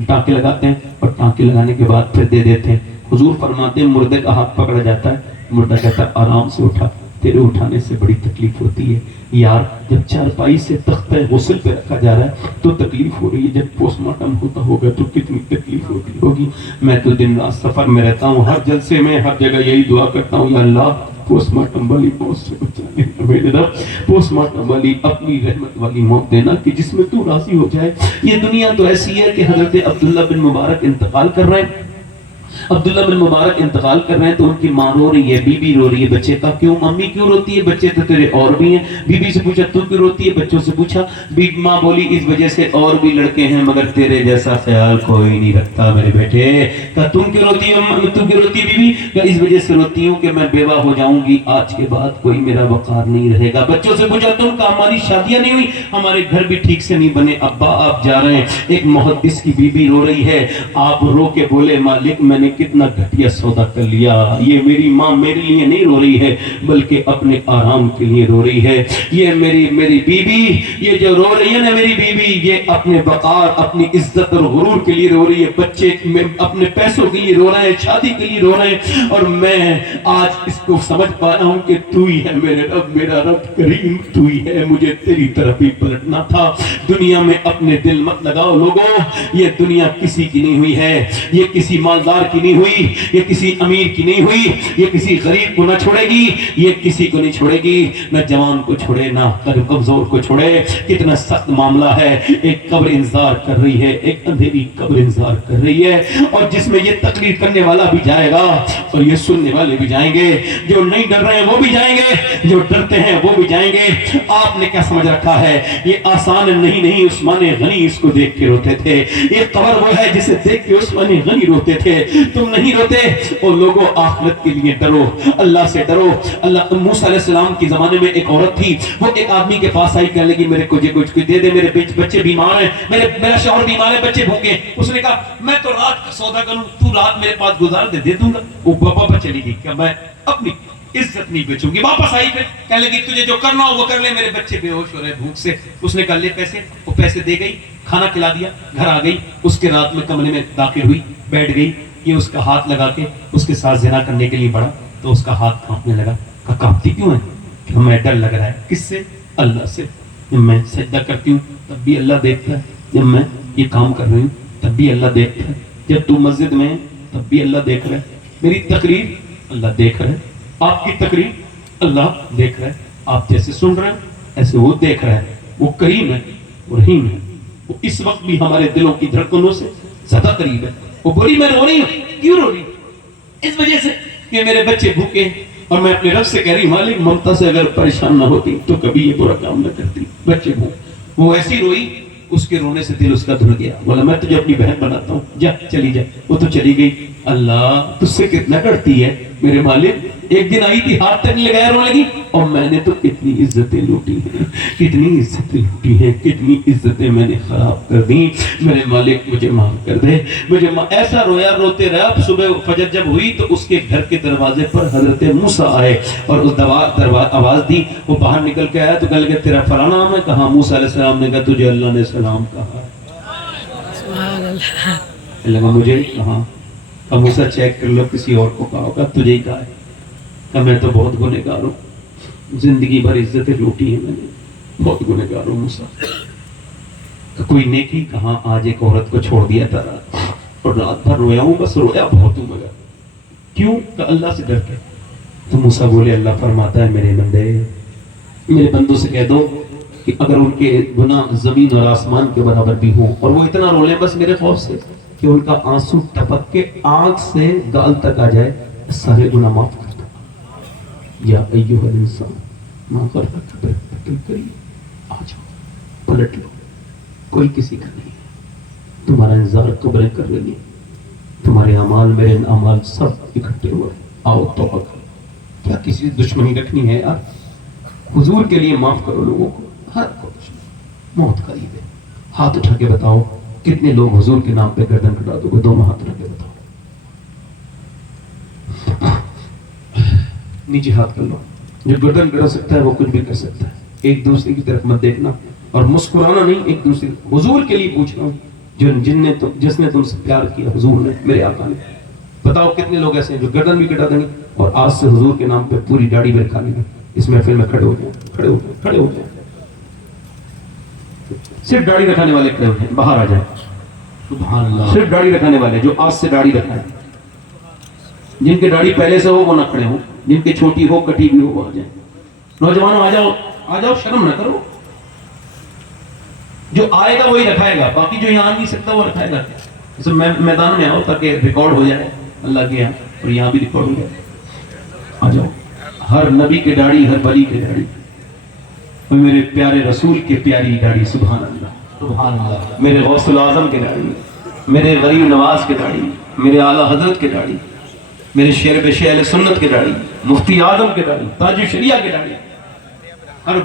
ٹانکے لگاتے ہیں اور ٹانکے لگانے کے بعد پھر دے دیتے ہیں. حضور فرماتے ہیں مردے کا ہاتھ پکڑا جاتا ہے، مردہ کہتا ہے آرام سے اٹھا، تیرے اٹھانے سے بڑی تکلیف ہوتی ہے. یار جب چارپائی سے تختہ غسل پہ رکھا جا رہا ہے تو تکلیف ہو رہی ہے، جب پوسٹ مارٹم ہوتا ہوگا تو کتنی تکلیف ہوتی ہوگی. میں تو دن رات سفر میں رہتا ہوں، ہر جلسے میں ہر جگہ یہی دعا کرتا ہوں، یا اللہ پوسٹ مارٹم والی موت سے بچا لینا میرے رب. پوسٹ مارٹم والی اپنی رحمت والی موت دینا کہ جس میں تو راضی ہو جائے. یہ دنیا تو ایسی ہے کہ حضرت عبداللہ بن مبارک انتقال کر رہے ہیں. عبداللہ بن مبارک انتقال کر رہے ہیں تو ان کی ماں رو رہی ہے، بی بی رو رہی ہے. بچے کا کیوں امی کیوں روتی ہے؟ بچے تو تیرے اور بھی ہیں. بی بی سے پوچھا تو کیوں روتی ہے؟ بچوں سے پوچھا. ماں بولی اس وجہ سے اور بھی لڑکے ہیں مگر تیرے جیسا خیال کوئی نہیں رکھتا میرے بیٹے. کہا تم کیوں روتی ہے؟ تم کیوں روتی ہے بی بی؟ کہ اس وجہ سے روتی ہوں کہ میں بیوہ ہو جاؤں گی، آج کے بعد کوئی میرا وقار نہیں رہے گا. بچوں سے پوچھا تم کا ہماری شادیاں نہیں ہوئی، ہمارے گھر بھی ٹھیک سے نہیں بنے، ابا آپ جا رہے ہیں. ایک محدث کی بی بی رو رہی ہے. آپ رو کے بولے مالک میں میں نے کتنا گھٹیا سودا کر لیا. یہ میری ماں میرے لیے نہیں رو رہی ہے بلکہ اپنے آرام کے لیے رو رہی ہے. یہ میری بیوی, یہ جو رو رہی ہے نا میری بیوی, یہ اپنے وقار, اپنی عزت اور غرور کے لیے رو رہی ہے. بچے اپنے پیسوں کے لیے رو رہے ہیں, شادی کے لیے رو رہے ہیں. اور میں آج اس کو سمجھ پایا ہوں کہ تو ہی ہے میرے رب, میرا رب کریم تو ہی ہے. مجھے تیری طرف ہی پلٹنا تھا. دنیا میں اپنے دل مت لگاؤ لوگوں, یہ دنیا کسی کی نہیں ہوئی ہے, یہ کسی مالدار کی نہیں ہوئی, یہ کسی امیر کی نہیں ہوئی, یہ کسی غریب کو نہ چھوڑے گی, یہ کسی کو نہیں چھوڑے گی, نہ جوان کو چھوڑے نہ کمزور کو چھوڑے. کتنا سخت معاملہ ہے. ایک قبر انتظار کر رہی ہے, ایک اندھیری قبر انتظار کر رہی ہے, اور جس میں یہ تقریر کرنے والا بھی جائے گا اور یہ سننے والے بھی جائیں گے. جو نہیں ڈر رہے ہیں وہ بھی جائیں گے, جو ڈرتے ہیں وہ بھی جائیں گے. آپ نے کیا سمجھ رکھا ہے یہ آسان نہیں. عثمان غنی اس کو دیکھ کے روتے تھے. یہ قبر وہ ہے جسے دیکھ کے عثمان غنی روتے تھے. تم نہیں روتے. اور لوگوں آخرت کے لیے ڈرو, اللہ سے ڈرو. اللہ موسیٰ علیہ السلام کے زمانے میں ایک عورت تھی, وہ ایک آدمی کے پاس آئی, کہنے لگی میرے کو یہ کچھ دے دے, میرے بچے بیمار ہیں, میرا شوہر بیمار ہے, بچے بھوکے. اس نے کہا میں تو رات کا سودا کروں, تو رات میرے پاس گزار دے, دے دوں گا. وہ واپس چلی گئی کہ میں اپنی عزت نہیں بیچوں گی. واپس آئی, پھر کہنے لگی تجھے جو کرنا ہو وہ کر لے, میرے بچے بے ہوش ہو رہے بھوک سے. اس نے کہا لے پیسے. وہ پیسے دے گئی, کھانا کھلا دیا, گھر آ گئی. اس کے رات میں کمرے میں داخل ہوئی, بیٹھ گئی. یہ اس کا ہاتھ لگا کے اس کے ساتھ زنا کرنے کے لیے بڑھا تو اس کا ہاتھ کانپنے لگا. کہا کانپتی کیوں ہے؟ کہ ہمیں ڈر لگ رہا ہے. کس سے؟ اللہ سے. جب میں سجدہ کرتی ہوں تب بھی اللہ دیکھتا ہے, جب میں یہ کام کر رہی ہوں تب بھی اللہ دیکھتا ہے, جب تو مسجد میں ہے تب بھی اللہ دیکھ رہا ہے. میری تقریر اللہ دیکھ رہا ہے, آپ کی تقریر اللہ دیکھ رہا ہے. آپ جیسے سن رہے ہیں ایسے وہ دیکھ رہا ہے. وہ کریم ہے, وہ رحیم ہے. وہ اس وقت بھی ہمارے دلوں کی دھڑکنوں سے زیادہ قریب ہے. وہ بولی میں رو رہی ہوں. کیوں رو رہی ہوں؟ اس وجہ سے کہ میرے بچے بھوکے ہیں, اور میں اپنے رب سے کہہ رہی ہوں مالک ممتا سے اگر پریشان نہ ہوتی تو کبھی یہ برا کام نہ کرتی. بچے بھوک. وہ ایسی روئی, اس کے رونے سے دل اس کا دھڑ گیا. بولا میں تجھے اپنی بہن بناتا ہوں, جا چلی جا. وہ تو چلی گئی. اللہ تجھ سے کتنا ڈرتی ہے میرے مالک. ایک دن آئی تھی, ہاتھ تک نہیں لگایا, رونے لگی. اور میں نے تو کتنی عزتیں لوٹی ہیں, کتنی عزتیں لوٹی ہیں, کتنی عزتیں میں نے خراب کر دی. میرے مالک مجھے معاف کر دے. مجھے ایسا رویا, روتے رہا. صبح فجر جب ہوئی تو اس کے گھر کے دروازے پر حضرت موسیٰ آئے اور اس آواز دی. وہ باہر نکل کے آیا تو کہنے لگا تیرا فلاں نام ہے؟ کہا. موسیٰ علیہ السلام نے کہا تجھے اللہ نے سلام کہا. سبحان اللہ. لگا مجھے کہاں. اب موسیٰ چیک کر لو کسی اور کو کہا ہوگا, تجھے ہی کہا ہے. کہ میں تو بہت گنہگار ہوں, زندگی بھر عزتیں لوٹی ہیں میں نے, بہت گنہگار ہوں موسیٰ. کوئی نیکی کہاں. آج ایک عورت کو چھوڑ دیا تھا رات, اور رات بھر رویا ہوں, بس رویا بہت ہوں مگر. کیوں؟ کہ اللہ سے ڈر کے. تو موسیٰ بولے اللہ فرماتا ہے میرے بندے, میرے بندوں سے کہہ دو کہ اگر ان کے گناہ زمین اور آسمان کے برابر بھی ہوں اور وہ اتنا رو لیں بس میرے خوف سے کہ ان کا آنسو ٹپک کے آنکھ سے گال تک آ جائے, سارے گناہ معاف کر دو. یا ایھا الانسان ما غرک بربک الکریم, آ جاؤ پلٹ لو, کوئی کسی کا نہیں ہے. تمہارا انتظار قبریں کر رہی ہیں, تمہارے اعمال میرے اعمال سب اکٹھے ہوئے. آؤ توبہ کرو. کیا کسی دشمنی رکھنی ہے یار؟ حضور کے لیے معاف کرو لوگوں کو. ہر کو دشمن موت قریب ہے. ہاتھ اٹھا کے بتاؤ کتنے لوگ حضور کے نام پہ گردن کٹا دو گے؟ دونوں ہاتھ اٹھا کے بتاؤ. نیچے ہاتھ کر لو. جو گردن کٹا سکتا ہے وہ کچھ بھی کر سکتا ہے. ایک دوسرے کی طرف مت دیکھنا اور مسکرانا نہیں, ایک دوسرے حضور کے لیے پوچھ رہا ہوں جس نے تم سے پیار کیا, حضور نے, میرے آقا نے. بتاؤ کتنے لوگ ایسے ہیں جو گردن بھی کٹا دیں گے اور آج سے حضور کے نام پہ پوری داڑھی بھی رکھا لیں گے. اس محفل میں کھڑے ہو جائیں, کھڑے ہو جائیں, کھڑے ہو جائیں. صرف داڑھی رکھانے والے کھڑے ہو جائیں, باہر آ جائیں. سبحان اللہ. صرف داڑھی رکھانے والے جو آج سے داڑھی رکھائیں. جن کی داڑھی پہلے سے ہو وہ نہ کھڑے ہوں, جن کی چھوٹی ہو کٹی بھی ہو وہ آ جائیں. نوجوانوں آ جاؤ, آ جاؤ, شرم نہ کرو. جو آئے گا وہی رکھائے گا, باقی جو یہاں آ نہیں سکتا وہ رکھائے گا. میدان میں آؤ تاکہ ریکارڈ ہو جائے اللہ کے یہاں, اور یہاں بھی ریکارڈ ہو جائے. آ جاؤ. ہر نبی کی داڑھی, ہر ولی کی داڑھی, اور میرے پیارے رسول کی پیاری داڑھی. سبحان اللہ, سبحان اللہ. میرے غوث الاعظم کی داڑھی, میرے غریب نواز کی داڑھی, میرے اعلیٰ حضرت کی داڑھی, میرے شیر بے اہل سنت کی داڑھی, مفتی اعظم کی داڑھی, تاج الشریعہ کی داڑھی. ہر